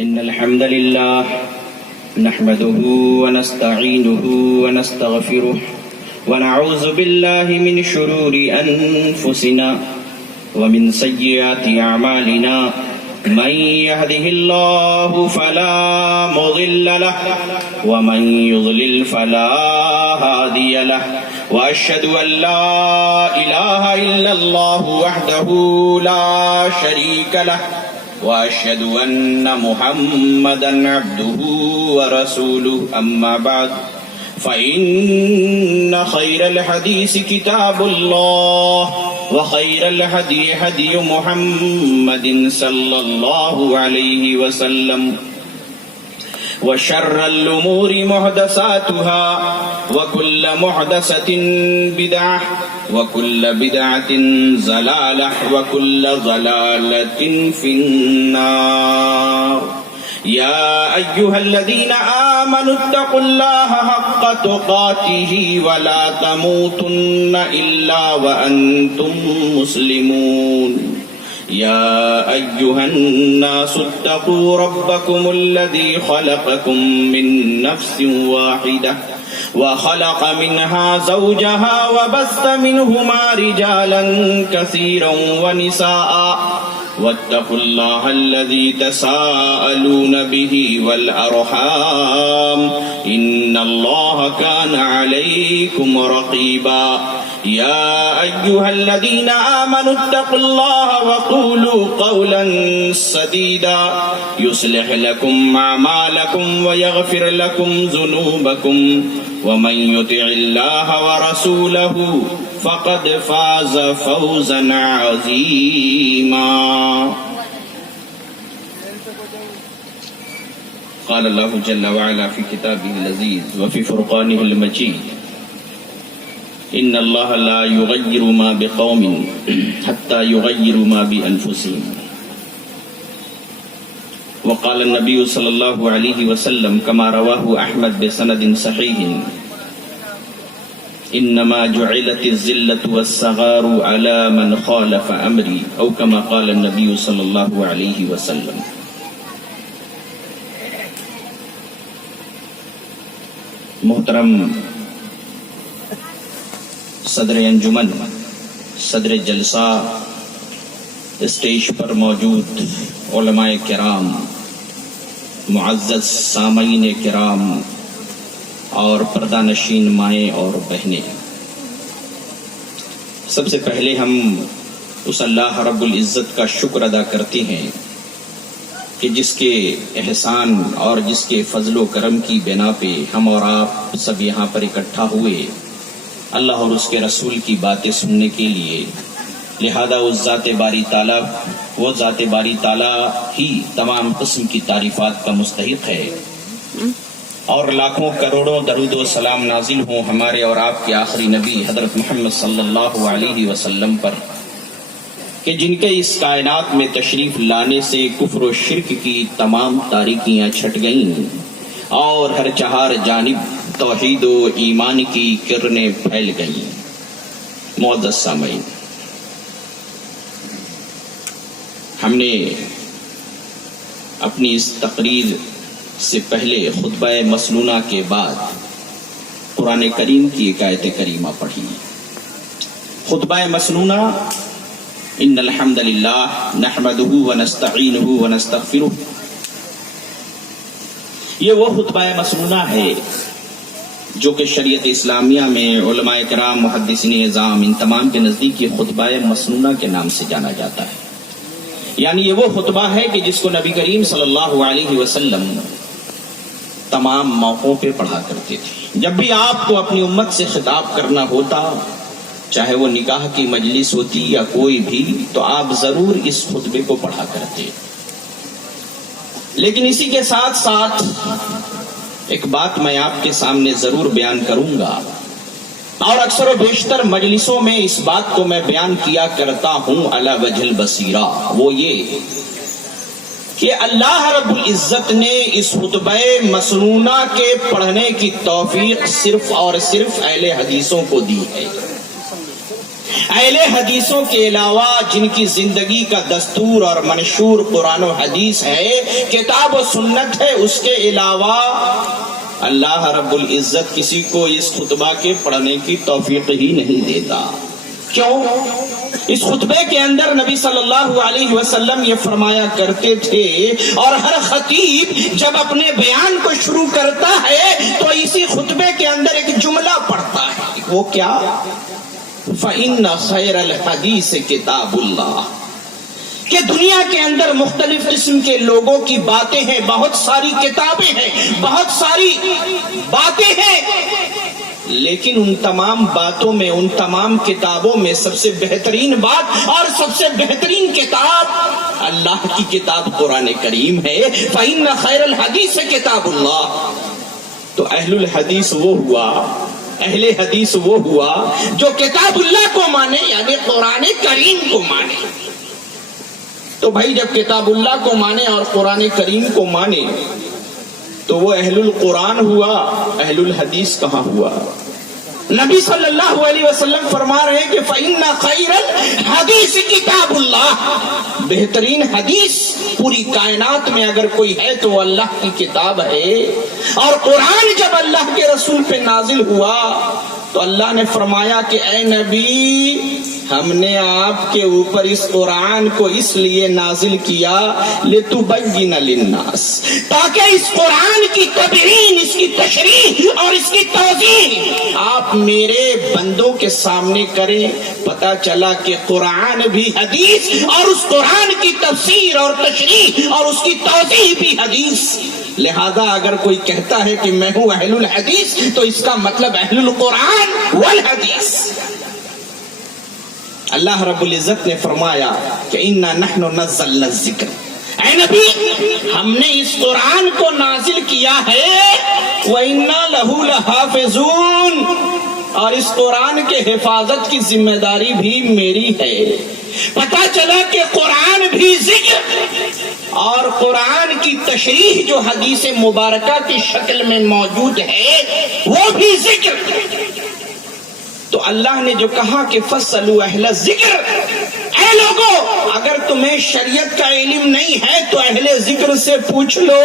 إن الحمد لله نحمده ونستعينه ونستغفره ونعوذ بالله من شرور أنفسنا ومن سيئات أعمالنا من يهده الله فلا مضل له ومن يضلل فلا هادي له وأشهد أن لا إله إلا الله وحده لا شريك له وأشهد أن محمدا عبده ورسوله أما بعد فإن خير الحديث كتاب الله وخير الهدي هدي محمد صلى الله عليه وسلم وشر الأمور محدثاتها وكل محدثة بدعة وكل بدعة ضلالة وكل ضلالة في النار يا أيها الذين آمنوا اتقوا الله حق تقاته ولا تموتن إلا وأنتم مسلمون يا أيها الناس اتقوا ربكم الذي خلقكم من نفس واحدة وخلق منها زوجها وبث منهما رجالا كثيرا ونساء واتقوا الله الذي تساءلون به والأرحام إن الله كان عليكم رقيبا يا أيها الذين آمنوا اتقوا الله وقولوا قولا سديدا يصلح لكم أعمالكم ويغفر لكم ذنوبكم ومن يطع الله ورسوله فقد فاز فوزا عظيما قال الله جل وعلا في كتابه العزيز وفي فرقانه المجيد إن الله لا يغير ما بقوم حتى يغيروا ما بأنفسهم وقال النبي صلى الله عليه وسلم كما رواه أحمد بسند صحيح إنما جعلت الذلة والصغار على من خالف أمري أو كما قال النبي صلى الله عليه وسلم. محترم صدر انجمن، صدر جلسہ، اسٹیج پر موجود علماء کرام، معزز سامعین کرام اور پردہ نشین مائیں اور بہنیں، سب سے پہلے ہم اس اللہ رب العزت کا شکر ادا کرتے ہیں کہ جس کے احسان اور جس کے فضل و کرم کی بنا پہ ہم اور آپ سب یہاں پر اکٹھا ہوئے اللہ اور اس کے رسول کی باتیں سننے کے لیے. لہذا اس ذات باری تعالیٰ، وہ ذات باری تعالیٰ ہی تمام قسم کی تعریفات کا مستحق ہے، اور لاکھوں کروڑوں درود و سلام نازل ہوں ہمارے اور آپ کے آخری نبی حضرت محمد صلی اللہ علیہ وسلم پر، کہ جن کے اس کائنات میں تشریف لانے سے کفر و شرک کی تمام تاریکیاں چھٹ گئیں اور ہر چہار جانب توحید و ایمان کی کرنیں پھیل گئیں. معزز سامعین، ہم نے اپنی اس تقریر سے پہلے خطبہ مسنونہ کے بعد قرآن کریم کی ایک آیت کریمہ پڑھی. خطبہ مسنونہ ان الحمد للہ نحمدہ ونستعینہ ونستغفرہ، یہ وہ خطبہ مسنونہ ہے جو کہ شریعت اسلامیہ میں علماء کرام، محدثین اعظام، ان تمام کے نزدیک یہ خطبہ مسنونہ کے نام سے جانا جاتا ہے. یعنی یہ وہ خطبہ ہے کہ جس کو نبی کریم صلی اللہ علیہ وسلم تمام موقعوں پہ پڑھا کرتے تھے. جب بھی آپ کو اپنی امت سے خطاب کرنا ہوتا، چاہے وہ نکاح کی مجلس ہوتی یا کوئی بھی، تو آپ ضرور اس خطبے کو پڑھا کرتے. لیکن اسی کے ساتھ ساتھ ایک بات میں آپ کے سامنے ضرور بیان کروں گا، اور اکثر و بیشتر مجلسوں میں اس بات کو میں بیان کیا کرتا ہوں علی وجہ البصیرہ، وہ یہ کہ اللہ رب العزت نے اس خطبہ مسنونہ کے پڑھنے کی توفیق صرف اور صرف اہل حدیثوں کو دی ہے. اہل حدیثوں کے علاوہ جن کی زندگی کا دستور اور منشور قرآن و حدیث ہے، کتاب و سنت ہے، اس کے علاوہ اللہ رب العزت کسی کو اس خطبہ کے پڑھنے کی توفیق ہی نہیں دیتا۔ کیوں؟ اس خطبے کے اندر نبی صلی اللہ علیہ وسلم یہ فرمایا کرتے تھے، اور ہر خطیب جب اپنے بیان کو شروع کرتا ہے تو اسی خطبے کے اندر ایک جملہ پڑھتا ہے، وہ کیا؟ فَإِنَّ خَيْرَ الْحَدِيثِ كِتَابُ اللَّهِ، کہ دنیا کے اندر مختلف قسم کے لوگوں کی باتیں ہیں، بہت ساری کتابیں ہیں، بہت ساری باتیں ہیں، لیکن ان تمام باتوں میں، ان تمام کتابوں میں سب سے بہترین بات اور سب سے بہترین کتاب اللہ کی کتاب قرآن کریم ہے۔ فَإِنَّ خَيْرَ الْحَدِيثِ كِتَابُ اللَّهِ، تو اہل الحدیث وہ ہوا، اہل حدیث وہ ہوا جو کتاب اللہ کو مانے، یعنی قرآن کریم کو مانے۔ تو بھائی جب کتاب اللہ کو مانے اور قرآن کریم کو مانے تو وہ اہل القرآن ہوا، اہل الحدیث کہاں ہوا؟ نبی صلی اللہ علیہ وسلم فرما رہے ہیں کہ فَإِنَّ خَيْرَ الْحَدِيثِ كِتَابُ اللَّهِ، بہترین حدیث پوری کائنات میں اگر کوئی ہے تو وہ اللہ کی کتاب ہے۔ اور قرآن جب اللہ کے رسول پہ نازل ہوا تو اللہ نے فرمایا کہ اے نبی، ہم نے آپ کے اوپر اس قرآن کو اس لیے نازل کیا لِتُبَيِّنَ لِلنَّاسِ، تاکہ اس قرآن کی تبیین، اس کی تشریح اور اس کی توضیح آپ میرے بندوں کے سامنے کریں۔ پتہ چلا کہ قرآن بھی حدیث، اور اس قرآن کی تفسیر اور تشریح اور اس کی توضیح بھی حدیث۔ لہذا اگر کوئی کہتا ہے کہ میں ہوں اہل الحدیث تو اس کا مطلب اہل القرآن والحدیث۔ اللہ رب العزت نے فرمایا کہ اِنَّا نَحْنُ نَزَّلْنَا الذِّكْرَ، اے نبی ہم نے اس قرآن کو نازل کیا ہے، وَإِنَّا لَهُ لَحَافِظُونَ، اور اس قرآن کے حفاظت کی ذمہ داری بھی میری ہے۔ پتہ چلا کہ قرآن بھی ذکر اور قرآن کی تشریح جو حدیث مبارکہ کی شکل میں موجود ہے وہ بھی ذکر۔ تو اللہ نے جو کہا کہ فَاسْأَلُوا أَهْلَ الذِّكْرِ، اے لوگو اگر تمہیں شریعت کا علم نہیں ہے تو اہل ذکر سے پوچھ لو۔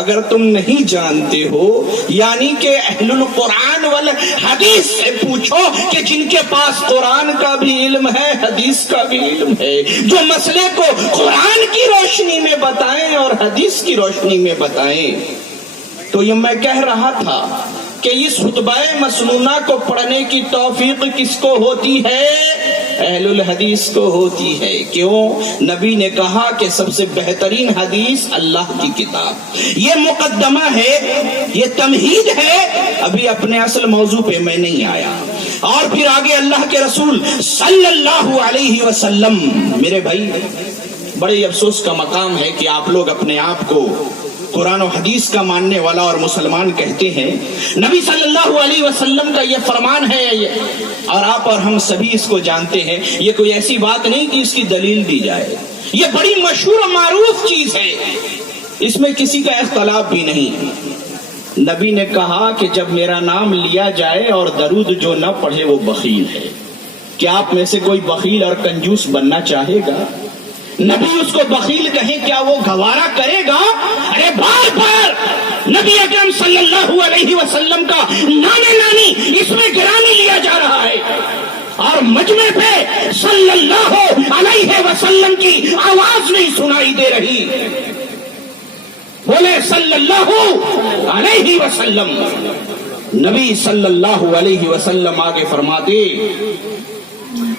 اگر تم نہیں جانتے ہو یعنی کہ اہل القرآن والحدیث سے پوچھو کہ جن کے پاس قرآن کا بھی علم ہے، حدیث کا بھی علم ہے، جو مسئلے کو قرآن کی روشنی میں بتائیں اور حدیث کی روشنی میں بتائیں۔ تو یہ میں کہہ رہا تھا کہ اس خطبہ مسنونہ کو پڑھنے کی توفیق کس کو ہوتی ہے؟ اہل الحدیث کو ہوتی ہے۔ کیوں؟ نبی نے کہا کہ سب سے بہترین حدیث اللہ کی کتاب۔ یہ مقدمہ ہے، یہ تمہید ہے، ابھی اپنے اصل موضوع پہ میں نہیں آیا۔ اور پھر آگے اللہ کے رسول صلی اللہ علیہ وسلم، میرے بھائی بڑے افسوس کا مقام ہے کہ آپ لوگ اپنے آپ کو قرآن و حدیث کا ماننے والا اور مسلمان کہتے ہیں۔ نبی صلی اللہ علیہ وسلم کا یہ فرمان ہے، اور آپ اور ہم سبھی اس کو جانتے ہیں، یہ کوئی ایسی بات نہیں کہ اس کی دلیل دی جائے، یہ بڑی مشہور و معروف چیز ہے، اس میں کسی کا اختلاف بھی نہیں۔ نبی نے کہا کہ جب میرا نام لیا جائے اور درود جو نہ پڑھے وہ بخیل ہے۔ کیا آپ میں سے کوئی بخیل اور کنجوس بننا چاہے گا؟ نبی اس کو بخیل کہیں کیا وہ گوارا کرے گا؟ ارے بار بار نبی اکرم صلی اللہ علیہ وسلم کا نانے نانی اس میں گرامی لیا جا رہا ہے، اور مجمع پہ صلی اللہ علیہ وسلم کی آواز نہیں سنائی دے رہی۔ بولے صلی اللہ علیہ وسلم۔ نبی صلی اللہ علیہ وسلم آگے فرماتے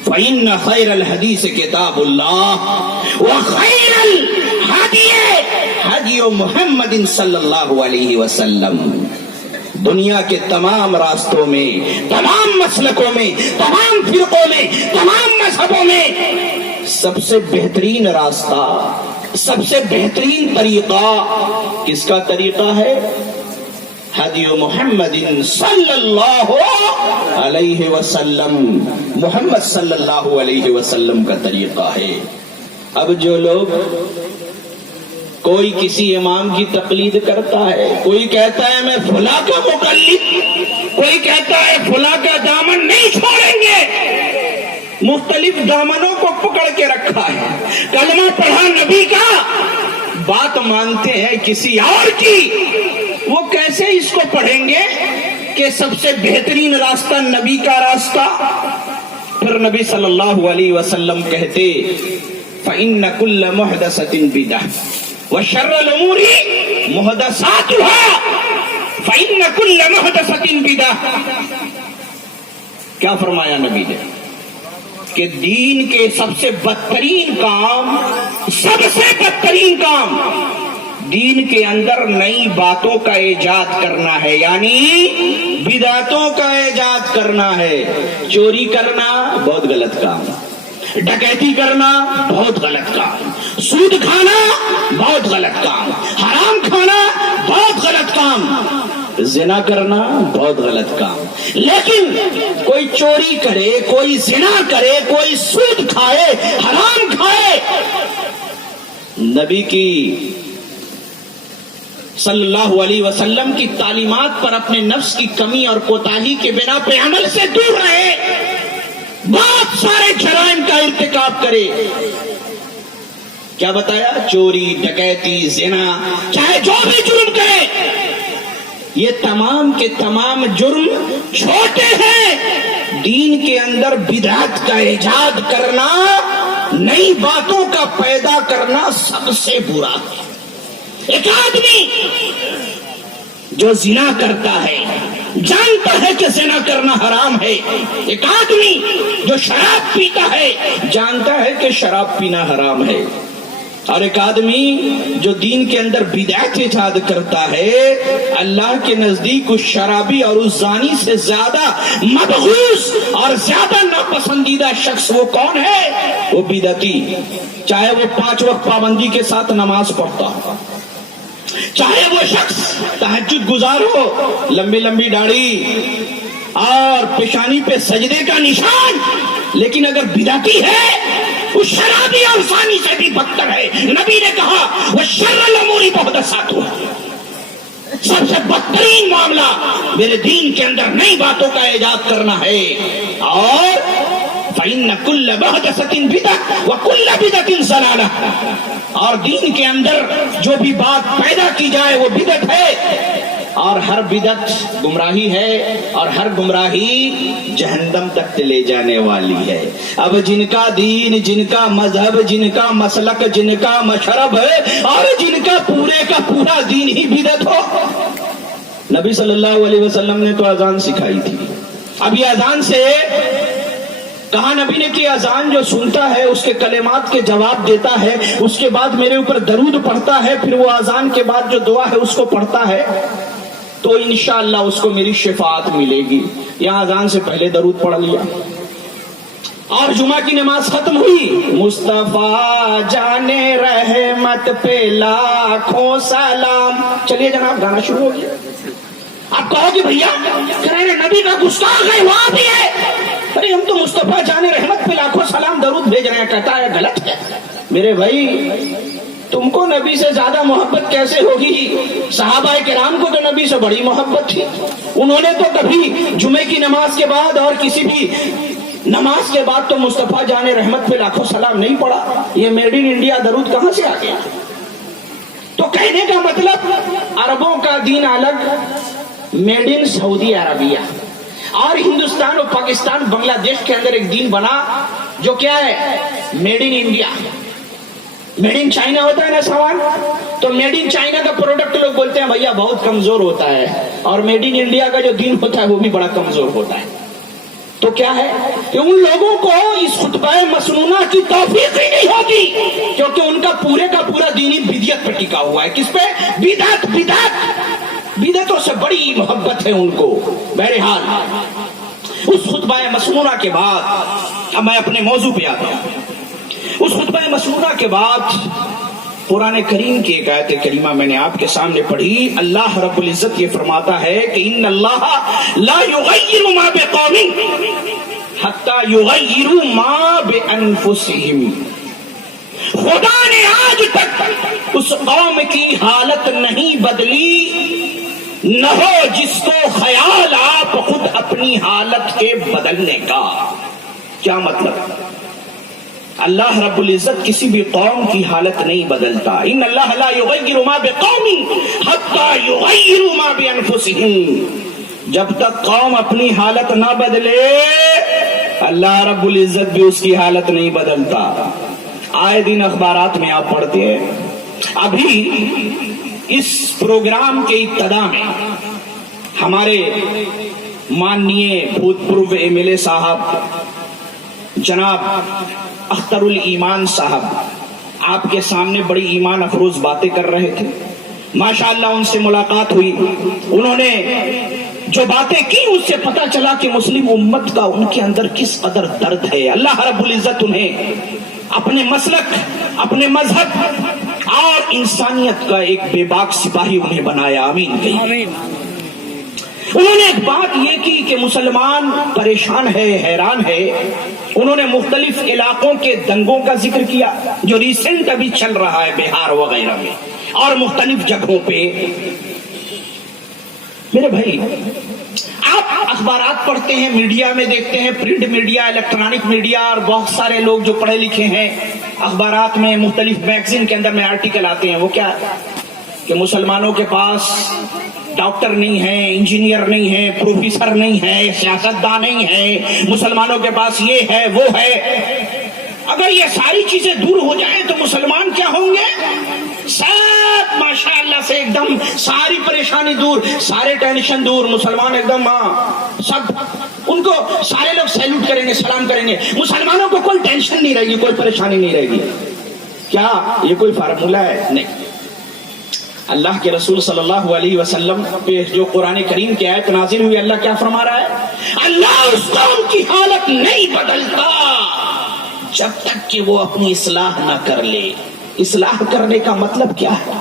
فَإِنَّ خَيْرَ الْحَدِيثِ كِتَابُ اللَّهِ وَخَيْرَ الْهَدْيِ هَدْيُ مُحَمَّدٍ صلی اللہ علیہ وسلم۔ دنیا کے تمام راستوں میں، تمام مسلکوں میں، تمام فرقوں میں، تمام مذہبوں میں سب سے بہترین راستہ، سب سے بہترین طریقہ کس کا طریقہ ہے؟ ہدی محمد صلی اللہ علیہ وسلم، محمد صلی اللہ علیہ وسلم کا طریقہ ہے۔ اب جو لوگ، کوئی کسی امام کی تقلید کرتا ہے، کوئی کہتا ہے میں فلاں کا مقلد، کوئی کہتا ہے فلاں کا دامن نہیں چھوڑیں گے، مختلف دامنوں کو پکڑ کے رکھا ہے. کلمہ پڑھا نبی کا, بات مانتے ہیں کسی اور کی. وہ کیسے اس کو پڑھیں گے کہ سب سے بہترین راستہ نبی کا راستہ. پھر نبی صلی اللہ علیہ وسلم کہتے فَإِنَّ كُلَّ مُحْدَثَةٍ بِدْعَةٌ وَشَرَّ الْأُمُورِ مُحْدَثَاتُهَا فَإِنَّ كُلَّ مُحْدَثَةٍ بِدْعَةٌ. کیا فرمایا نبی نے کہ دین کے سب سے بدترین کام, سب سے بدترین کام دین کے اندر نئی باتوں کا ایجاد کرنا ہے, یعنی بدعتوں کا ایجاد کرنا ہے. چوری کرنا بہت غلط کام, ڈکیتی کرنا بہت غلط کام, سود کھانا بہت غلط کام, حرام کھانا بہت غلط کام, زنا کرنا بہت غلط کام. لیکن کوئی چوری کرے, کوئی زنا کرے, کوئی سود کھائے, حرام کھائے, نبی کی صلی اللہ علیہ وسلم کی تعلیمات پر اپنے نفس کی کمی اور کوتاہی کے بنا پہ عمل سے دور رہے, بہت سارے جرائم کا ارتکاب کرے. کیا بتایا؟ چوری, ڈکیتی, زنا, چاہے جو بھی جرم کرے, یہ تمام کے تمام جرم چھوٹے ہیں. دین کے اندر بدعت کا ایجاد کرنا, نئی باتوں کا پیدا کرنا سب سے برا ہے. ایک آدمی جو زنا کرتا ہے جانتا ہے کہ زنا کرنا حرام ہے. ایک آدمی جو شراب پیتا ہے جانتا ہے کہ شراب پینا حرام ہے. اور ایک آدمی جو دین کے اندر بدعت ایجاد کرتا ہے, اللہ کے نزدیک اس شرابی اور اس زانی سے زیادہ مبغوض اور زیادہ ناپسندیدہ شخص وہ کون ہے؟ وہ بدعتی. چاہے وہ 5 وقت پابندی کے ساتھ نماز پڑھتا ہو, چاہے وہ شخص تہجد گزار ہو, لمبی لمبی داڑھی اور پیشانی پہ سجدے کا نشان, لیکن اگر بدعتی ہے اس شرابی اور زانی سے بھی بدتر ہے. نبی نے کہا وَشَرَّ الْأُمُورِ مُحْدَثَاتُهَا, سب سے بدترین معاملہ میرے دین کے اندر نئی باتوں کا ایجاد کرنا ہے. اور فَإِنَّ كُلَّ مُحْدَثَةٍ بِدْعَةٌ وَكُلَّ بِدْعَةٍ ضَلَالَةٌ. اور دین کے اندر جو بھی بات پیدا کی جائے وہ بدعت ہے, اور ہر بدعت گمراہی ہے, اور ہر گمراہی جہنم تک لے جانے والی ہے. اب جن کا دین, جن کا مذہب, جن کا مسلک, جن کا مشرب ہے, اور جن کا پورے کا پورا دین ہی بدعت ہو. نبی صلی اللہ علیہ وسلم نے تو اذان سکھائی تھی. اب یہ اذان سے کہا نبی نے کہ اذان جو سنتا ہے اس کے کلمات کے جواب دیتا ہے, اس کے بعد میرے اوپر درود پڑھتا ہے, پھر وہ اذان کے بعد جو دعا ہے اس کو پڑھتا ہے, تو انشاءاللہ اس کو میری شفاعت ملے گی. یہاں اذان سے پہلے درود پڑھ لیا اور جمعہ کی نماز ختم ہوئی. مصطفیٰ جانے رحمت پہ لاکھوں سلام. چلیے جناب گانا شروع ہو گیا. آپ کہو کہ بھیا نبی کا گستاخ ہے, وہاں بھی ہے. ارے ہم تو مصطفیٰ جانے رحمت پہ لاکھوں سلام درود بھیج رہے ہیں, کہتا ہے غلط ہے. میرے بھائی تم کو نبی سے زیادہ محبت کیسے ہوگی؟ صحابہ کرام کو تو نبی سے بڑی محبت تھی. انہوں نے تو کبھی جمعے کی نماز کے بعد اور کسی بھی نماز کے بعد تو مصطفیٰ جانے رحمت پہ لاکھوں سلام نہیں پڑھا. یہ میڈ ان انڈیا درود کہاں سے آ گیا؟ تو کہنے کا مطلب عربوں کا دین الگ, میڈ ان سعودی عربیہ, اور ہندوستان اور پاکستان بنگلہ دیش کے اندر ایک دین بنا جو کیا ہے made in India. Made in China ہوتا ہے نا سوال, تو میڈ ان چائنا کا پروڈکٹ لوگ بولتے ہیں بھیا بہت کمزور ہوتا ہے, اور میڈ ان انڈیا کا جو دین ہوتا ہے وہ بھی بڑا کمزور ہوتا ہے. تو کیا ہے کہ ان لوگوں کو اس خطبہ مسنونہ کی توفیق ہی نہیں ہوتی, کیونکہ ان کا پورے کا پورا دینی بدعت پر ٹکا ہوا ہے. کس پہ؟ بدعت. بدعتوں سے بڑی محبت ہے ان کو. بہرحال اس خطبہ مسنونہ کے بعد اب میں اپنے موضوع پہ آتا ہوں. اس خطبہ مسنونہ کے بعد قرآن کریم کی ایک آیت کریمہ میں نے آپ کے سامنے پڑھی. اللہ رب العزت یہ فرماتا ہے کہ ان اللہ لا یغیر ما بقوم حتی یغیروا ما بانفسہم. خدا نے آج تک اس قوم کی حالت نہیں بدلی, نہ ہو جس کو خیال آپ خود اپنی حالت کے بدلنے کا. کیا مطلب؟ اللہ رب العزت کسی بھی قوم کی حالت نہیں بدلتا. ان اللہ لا یغیر ما بقوم حتی یغیروا ما بانفسہم. جب تک قوم اپنی حالت نہ بدلے اللہ رب العزت بھی اس کی حالت نہیں بدلتا. آئے دن اخبارات میں آپ پڑھتے ہیں. ابھی اس پروگرام کے ابتدا میں ہمارے ماننیے بھوتپورو ایم ایل اے صاحب جناب اختر الایمان صاحب آپ کے سامنے بڑی ایمان افروز باتیں کر رہے تھے. ماشاءاللہ ان سے ملاقات ہوئی. انہوں نے جو باتیں کی اس سے پتا چلا کہ مسلم امت کا ان کے اندر کس قدر درد ہے. اللہ رب العزت انہیں اپنے مسلک، اپنے مذہب اور انسانیت کا ایک بے باک سپاہی انہیں بنایا. آمین کہیے. انہوں نے ایک بات یہ کی کہ مسلمان پریشان ہے، حیران ہے. انہوں نے مختلف علاقوں کے دنگوں کا ذکر کیا جو ریسنٹ ابھی چل رہا ہے بہار وغیرہ میں اور مختلف جگہوں پہ. میرے بھائی آپ اخبارات پڑھتے ہیں، میڈیا میں دیکھتے ہیں، پرنٹ میڈیا، الیکٹرانک میڈیا، اور بہت سارے لوگ جو پڑھے لکھے ہیں اخبارات میں مختلف میگزین کے اندر میں آرٹیکل آتے ہیں. وہ کیا کہ مسلمانوں کے پاس ڈاکٹر نہیں ہے، انجینئر نہیں ہے، پروفیسر نہیں ہے، سیاستدان نہیں ہے، مسلمانوں کے پاس یہ ہے وہ ہے. اگر یہ ساری چیزیں دور ہو جائیں تو مسلمان کیا ہوں گے؟ سب ماشاءاللہ سے ایک دم ساری پریشانی دور، سارے ٹینشن دور. مسلمان ایک دم سب ان کو سارے لوگ سیلوٹ کریں گے، سلام کریں گے. مسلمانوں کو کوئی ٹینشن نہیں رہے گی، کوئی پریشانی نہیں رہے گی. کیا یہ کوئی فارمولہ ہے؟ نہیں. اللہ کے رسول صلی اللہ علیہ وسلم پہ جو قرآن کریم کی آیت نازل ہوئی، اللہ کیا فرما رہا ہے؟ اللہ اس قوم کی حالت نہیں بدلتا جب تک کہ وہ اپنی اصلاح نہ کر لے. اصلاح کرنے کا مطلب کیا ہے؟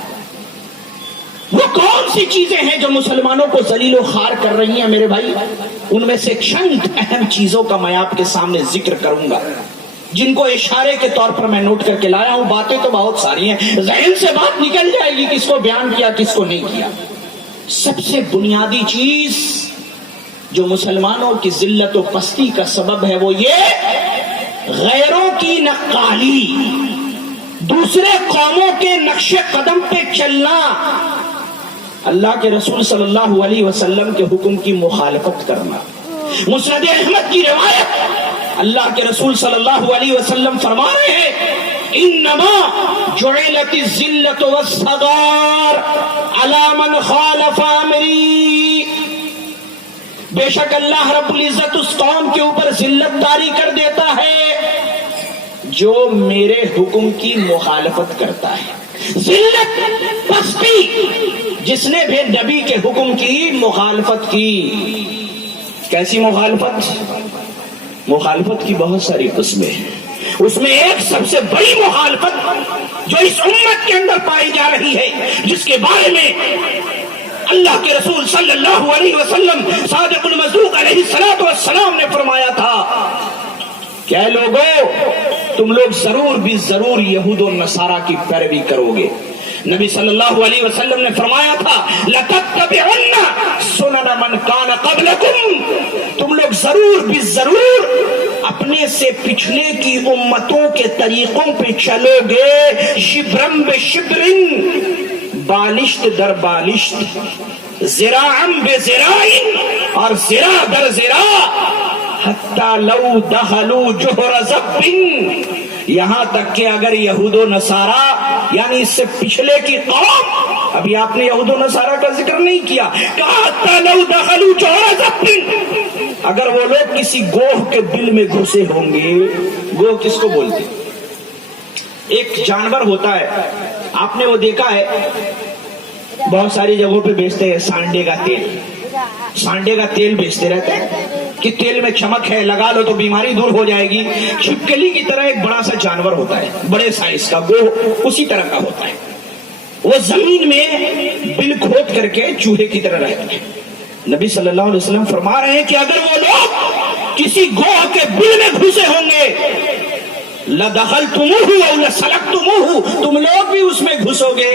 وہ کون سی چیزیں ہیں جو مسلمانوں کو ذلیل و خوار کر رہی ہیں میرے بھائی؟ ان میں سے چند اہم چیزوں کا میں آپ کے سامنے ذکر کروں گا جن کو اشارے کے طور پر میں نوٹ کر کے لایا ہوں. باتیں تو بہت ساری ہیں، ذہن سے بات نکل جائے گی کس کو بیان کیا کس کو نہیں کیا. سب سے بنیادی چیز جو مسلمانوں کی ذلت و پستی کا سبب ہے وہ یہ غیروں کی نقالی، دوسرے قوموں کے نقش قدم پہ چلنا، اللہ کے رسول صلی اللہ علیہ وسلم کے حکم کی مخالفت کرنا. مسند احمد کی روایت، اللہ کے رسول صلی اللہ علیہ وسلم فرما رہے ہیں انما جعلت الذلۃ والصغار علی من خالف امری. بے شک اللہ رب العزت اس قوم کے اوپر ذلت طاری کر دیتا ہے جو میرے حکم کی مخالفت کرتا ہے. ذلت پستی جس نے بھی نبی کے حکم کی مخالفت کی. کیسی مخالفت؟ مخالفت کی بہت ساری قسمیں ہیں. اس میں ایک سب سے بڑی مخالفت جو اس امت کے اندر پائی جا رہی ہے، جس کے بارے میں اللہ کے رسول صلی اللہ علیہ وسلم صادق المصدوق علیہ السلام نے فرمایا تھا کہ اے لوگو تم لوگ ضرور بھی ضرور یہود و نصارہ کی پیروی کرو گے. نبی صلی اللہ علیہ وسلم نے فرمایا تھا لَتَتَّبِعُنَّ سُنَنَ مَنْ كَانَ قَبْلَكُمْ، تم لوگ ضرور بھی ضرور اپنے سے پچھلے کی امتوں کے طریقوں پہ چلو گے. شبرم بے شبرن، بالشت در بالشت، ذراعم بے ذراعن، اور ذراع در ذراع، حتی لو دخلوا جحر ذب، یہاں تک کہ اگر یہود و نصارہ یعنی اس سے پچھلے کی قوم، ابھی آپ نے یہود و نصارہ کا ذکر نہیں کیا، کہا حتی لو دخلوا جحر ذب، اگر وہ لوگ کسی گوہ کے بل میں گھسے ہوں گے. گوہ کس کو بولتے؟ ایک جانور ہوتا ہے، آپ نے وہ دیکھا ہے بہت ساری جگہوں پہ بیچتے ہیں سانڈے کا تیل. سانڈے کا تیل بیچتے رہتے ہیں کہ تیل میں چمک ہے، لگا لو تو بیماری دور ہو جائے گی. چھپکلی کی طرح ایک بڑا سا جانور ہوتا ہے، بڑے سائز کا، گوہ اسی طرح کا ہوتا ہے. وہ زمین میں بل کھود کر کے چوہے کی طرح رہتے ہیں. نبی صلی اللہ علیہ وسلم فرما رہے ہیں کہ اگر وہ لوگ کسی گوہ کے بل میں گھسے ہوں گے لَدَخَلْتُمُوهُ أَوْ لَسَلَكْتُمُوهُ، تم لوگ بھی اس میں گھسو گے.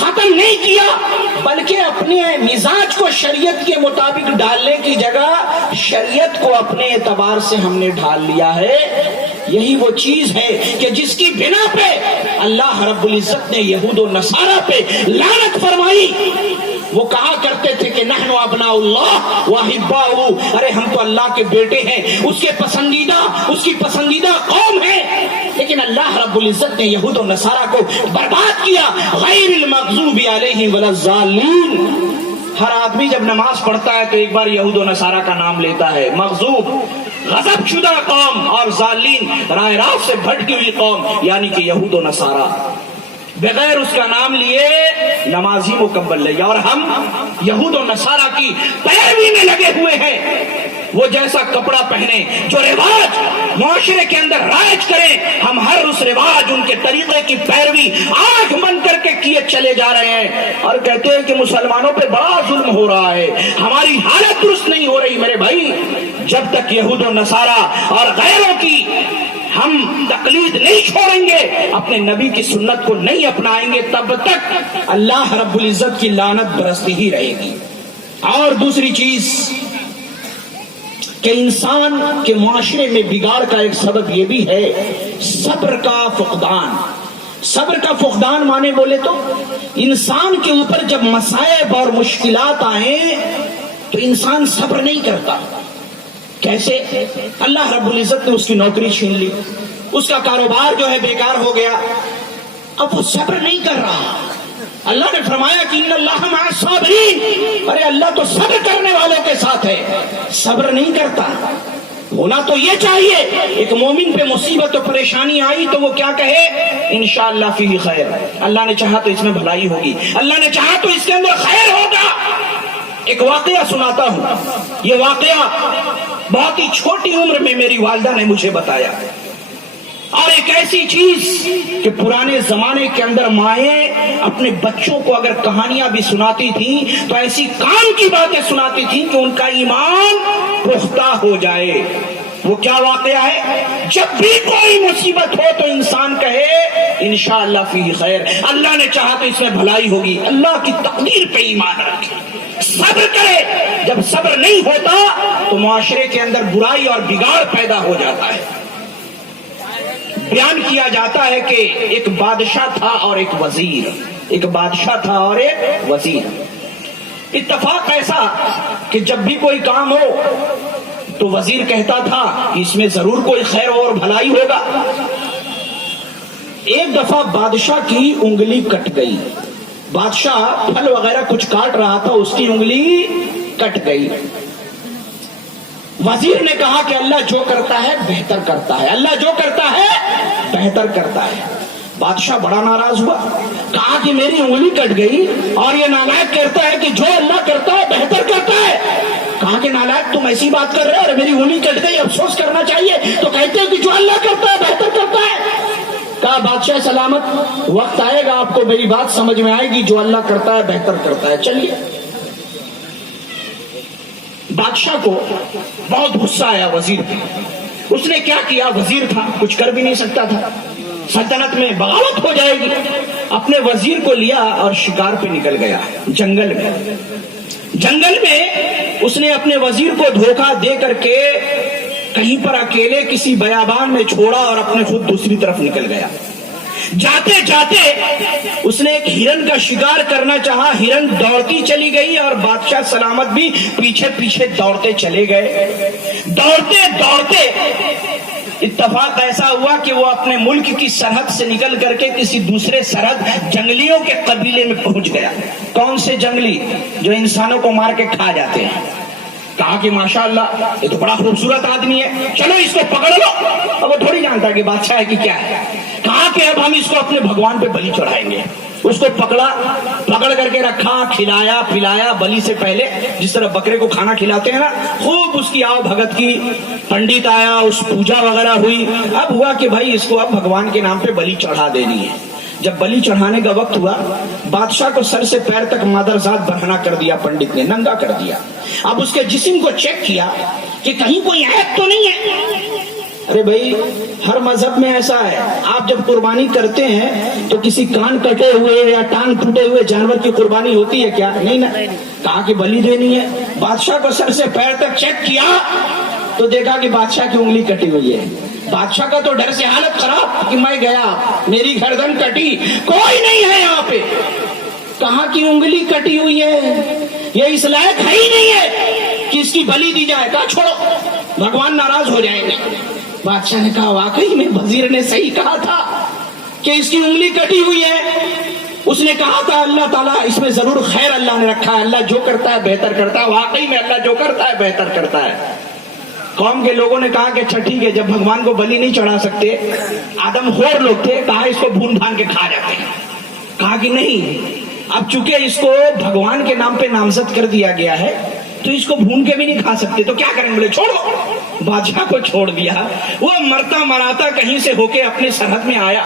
ختم نہیں کیا، بلکہ اپنے مزاج کو شریعت کے مطابق ڈالنے کی جگہ شریعت کو اپنے اعتبار سے ہم نے ڈھال لیا ہے۔ یہی وہ چیز ہے کہ جس کی بنا پہ اللہ رب العزت نے یہود و نصارہ پہ لعنت فرمائی۔ وہ کہا کرتے تھے کہ نحن ابناء اللہ واحباؤہ، ارے ہم تو اللہ کے بیٹے ہیں، اس کی پسندیدہ قوم ہے۔ لیکن اللہ رب العزت نے یہود و نصارہ کو برباد کیا۔ غیر المغضوب علیہم ولا الضالین۔ ہر آدمی جب نماز پڑھتا ہے تو ایک بار یہود و نصارہ کا نام لیتا ہے۔ مغضوب غضب شدہ قوم، اور ضالین راہ راست سے بھٹکی ہوئی قوم، یعنی کہ یہود و نصارہ۔ بغیر اس کا نام لیے نماز ہی مکمل نہیں، اور ہم یہود و نصارہ کی پیروی میں لگے ہوئے ہیں۔ وہ جیسا کپڑا پہنے، جو رواج معاشرے کے اندر رائج کریں، ہم ہر اس رواج، ان کے طریقے کی پیروی آنکھ بند کر کے کیے چلے جا رہے ہیں، اور کہتے ہیں کہ مسلمانوں پہ بڑا ظلم ہو رہا ہے، ہماری حالت درست نہیں ہو رہی۔ میرے بھائی، جب تک یہود و نصارہ اور غیروں کی ہم تقلید نہیں چھوڑیں گے، اپنے نبی کی سنت کو نہیں اپنائیں گے، تب تک اللہ رب العزت کی لعنت برستی ہی رہے گی۔ اور دوسری چیز کہ انسان کے معاشرے میں بگاڑ کا ایک سبب یہ بھی ہے صبر کا فقدان۔ صبر کا فقدان مانے بولے تو انسان کے اوپر جب مصائب اور مشکلات آئیں تو انسان صبر نہیں کرتا۔ کیسے؟ اللہ رب العزت نے اس کی نوکری چھین لی، اس کا کاروبار جو ہے بیکار ہو گیا، اب وہ صبر نہیں کر رہا۔ اللہ نے فرمایا کہ ان اللہ مع الصابرین، ارے اللہ تو صبر کرنے والوں کے ساتھ ہے، صبر نہیں کرتا۔ ہونا تو یہ چاہیے، ایک مومن پہ مصیبت و پریشانی آئی تو وہ کیا کہے؟ انشاءاللہ فیہ خیر، اللہ نے چاہا تو اس میں بھلائی ہوگی، اللہ نے چاہا تو اس کے اندر خیر ہوگا۔ ایک واقعہ سناتا ہوں، یہ واقعہ بہت ہی چھوٹی عمر میں میری والدہ نے مجھے بتایا، اور ایک ایسی چیز کہ پرانے زمانے کے اندر مائیں اپنے بچوں کو اگر کہانیاں بھی سناتی تھیں تو ایسی کام کی باتیں سناتی تھیں کہ ان کا ایمان پختہ ہو جائے۔ وہ کیا واقعہ ہے؟ جب بھی کوئی مصیبت ہو تو انسان کہے انشاءاللہ فیہ خیر، اللہ نے چاہا تو اس میں بھلائی ہوگی، اللہ کی تقدیر پہ ایمان رکھے، صبر کرے۔ جب صبر نہیں ہوتا تو معاشرے کے اندر برائی اور بگاڑ پیدا ہو جاتا ہے۔ بیان کیا جاتا ہے کہ ایک بادشاہ تھا اور ایک وزیر، ایک بادشاہ تھا اور ایک وزیر۔ اتفاق ایسا کہ جب بھی کوئی کام ہو تو وزیر کہتا تھا کہ اس میں ضرور کوئی خیر اور بھلائی ہوگا۔ ایک دفعہ بادشاہ کی انگلی کٹ گئی، بادشاہ پھل وغیرہ کچھ کاٹ رہا تھا، اس کی انگلی کٹ گئی۔ وزیر نے کہا کہ اللہ جو کرتا ہے بہتر کرتا ہے، اللہ جو کرتا ہے بہتر کرتا ہے۔ بادشاہ بڑا ناراض ہوا، کہا کہ میری انگلی کٹ گئی اور یہ نالائق کہتا ہے کہ جو اللہ کرتا ہے بہتر کرتا ہے۔ کہا کہ نالائق تم ایسی بات کر رہے ہو، اور میری انگلی کٹ گئی، افسوس کرنا چاہیے، تو کہتے ہیں کہ جو اللہ کرتا ہے بہتر کرتا ہے۔ کہا بادشاہ سلامت، وقت آئے گا آپ کو میری بات سمجھ میں آئے گی، جو اللہ کرتا ہے بہتر کرتا ہے، چلیے۔ بادشاہ کو بہت غصہ آیا وزیر پہ۔ اس نے کیا کیا؟ وزیر تھا، کچھ کر بھی نہیں سکتا تھا، سلطنت میں بغاوت ہو جائے گی۔ اپنے وزیر کو لیا اور شکار پہ نکل گیا جنگل میں۔ جنگل میں اس نے اپنے وزیر کو دھوکہ دے کر کے کہیں پر اکیلے کسی بیابان میں چھوڑا اور اپنے خود دوسری طرف نکل گیا۔ جاتے جاتے اس نے ایک ہرن کا شکار کرنا چاہا، ہرن دوڑتی چلی گئی اور بادشاہ سلامت بھی پیچھے پیچھے دوڑتے چلے گئے۔ دوڑتے دوڑتے اتفاق ایسا ہوا کہ وہ اپنے ملک کی سرحد سے نکل کر کے کسی دوسرے سرحد جنگلیوں کے قبیلے میں پہنچ گیا۔ کون سے جنگلی؟ جو انسانوں کو مار کے کھا جاتے ہیں۔ کہا کہ ماشاءاللہ یہ تو بڑا خوبصورت آدمی ہے، چلو اس کو پکڑ لو۔ اب وہ تھوڑی جانتا کہ بادشاہ ہے کہ کیا ہے۔ کہا کہ اب ہم اس کو اپنے بھگوان پہ بلی چڑھائیں گے۔ اس کو پکڑ کر کے رکھا، کھلایا پلایا، بلی سے پہلے جس طرح بکرے کو کھانا کھلاتے ہیں نا، خوب اس کی آؤ بھگت کی، پنڈت آیا، اس پوجا وغیرہ ہوئی۔ اب ہوا کہ بھائی اس کو اب بھگوان کے نام پہ بلی چڑھا دینی ہے۔ جب بلی چڑھانے کا وقت ہوا، بادشاہ کو سر سے پیر تک مادرزاد برہنہ کر دیا، پنڈت نے ننگا کر دیا۔ اب اس کے جسم کو چیک کیا کہ کہیں کوئی عیب تو نہیں ہے۔ ارے بھائی ہر مذہب میں ایسا ہے، آپ جب قربانی کرتے ہیں تو کسی کان کٹے ہوئے یا ٹانگ ٹوٹے ہوئے جانور کی قربانی ہوتی ہے کیا؟ نہیں نا، کہا کہ بلی دینی ہے، بادشاہ کو سر سے پیر تک چیک کیا تو دیکھا کہ بادشاہ کی انگلی کٹی ہوئی ہے۔ بادشاہ کا تو ڈر سے حالت خراب کہ میں گیا میری گردن کٹی، کوئی نہیں ہے یہاں پہ، کہاں کی انگلی کٹی ہوئی ہے، یہ اس لائق ہے ہی نہیں ہے کہ اس کی بلی دی جائے، کہا چھوڑو بھگوان ناراض ہو جائیں گے۔ بادشاہ نے کہا واقعی میں وزیر نے صحیح کہا تھا کہ اس کی انگلی کٹی ہوئی ہے، اس نے کہا تھا اللہ تعالیٰ اس میں ضرور خیر اللہ نے رکھا ہے، اللہ جو کرتا ہے بہتر کرتا ہے، واقعی میں اللہ جو کرتا ہے بہتر کرتا ہے۔ قوم کے لوگوں نے کہا کہ اچھا ٹھیک ہے، جب بھگوان کو بلی نہیں چڑھا سکتے، آدم خور لوگ تھے، کہا اس کو بھون بھان کے کھا جاتے ہیں، کہا کہ نہیں اب چونکہ اس کو بھگوان کے نام پہ نامزد کر دیا گیا ہے تو اس کو بھون کے بھی نہیں کھا سکتے، تو کیا کریں؟ بولے چھوڑو، بادشاہ کو چھوڑ دیا۔ وہ مرتا مراتا کہیں سے ہو کے اپنے سرحد میں آیا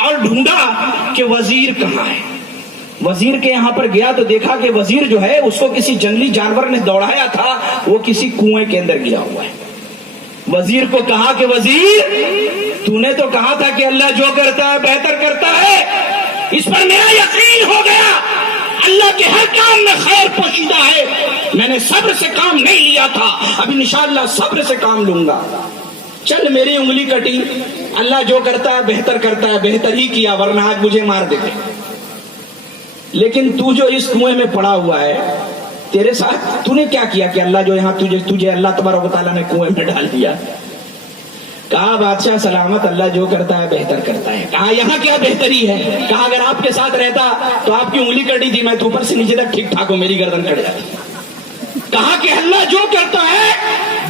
اور ڈھونڈا کہ وزیر کہاں ہے۔ وزیر کے یہاں پر گیا تو دیکھا کہ وزیر جو ہے اس کو کسی جنگلی جانور نے دوڑایا تھا، وہ کسی کنویں کے اندر گرا ہوا ہے۔ وزیر کو کہا کہ وزیر تو نے تو کہا تھا کہ اللہ جو کرتا ہے بہتر کرتا ہے، اس پر میرا یقین ہو گیا، اللہ کے ہر کام میں خیر پوشیدہ ہے، میں نے صبر سے کام نہیں لیا تھا، اب انشاءاللہ صبر سے کام لوں گا، چل میری انگلی کٹی، اللہ جو کرتا ہے بہتر کرتا ہے، بہتر ہی کیا ورنہ آج مجھے مار دیتے۔ لیکن تو جو اس کنویں میں پڑا ہوا ہے تیرے ساتھ تو نے کیا کیا کہ اللہ جو یہاں تجھے اللہ تبارک و تعالیٰ نے کنویں میں ڈال دیا؟ کہا بادشاہ سلامت، اللہ جو کرتا ہے بہتر کرتا ہے۔ کہا یہاں کیا بہتری ہے؟ کہا اگر آپ کے ساتھ رہتا تو آپ کی انگلی کٹی تھی، میں تو اوپر سے نیچے تک ٹھیک ٹھاک ہوں، میری گردن کٹ جاتی۔ کہا کہ اللہ جو کرتا ہے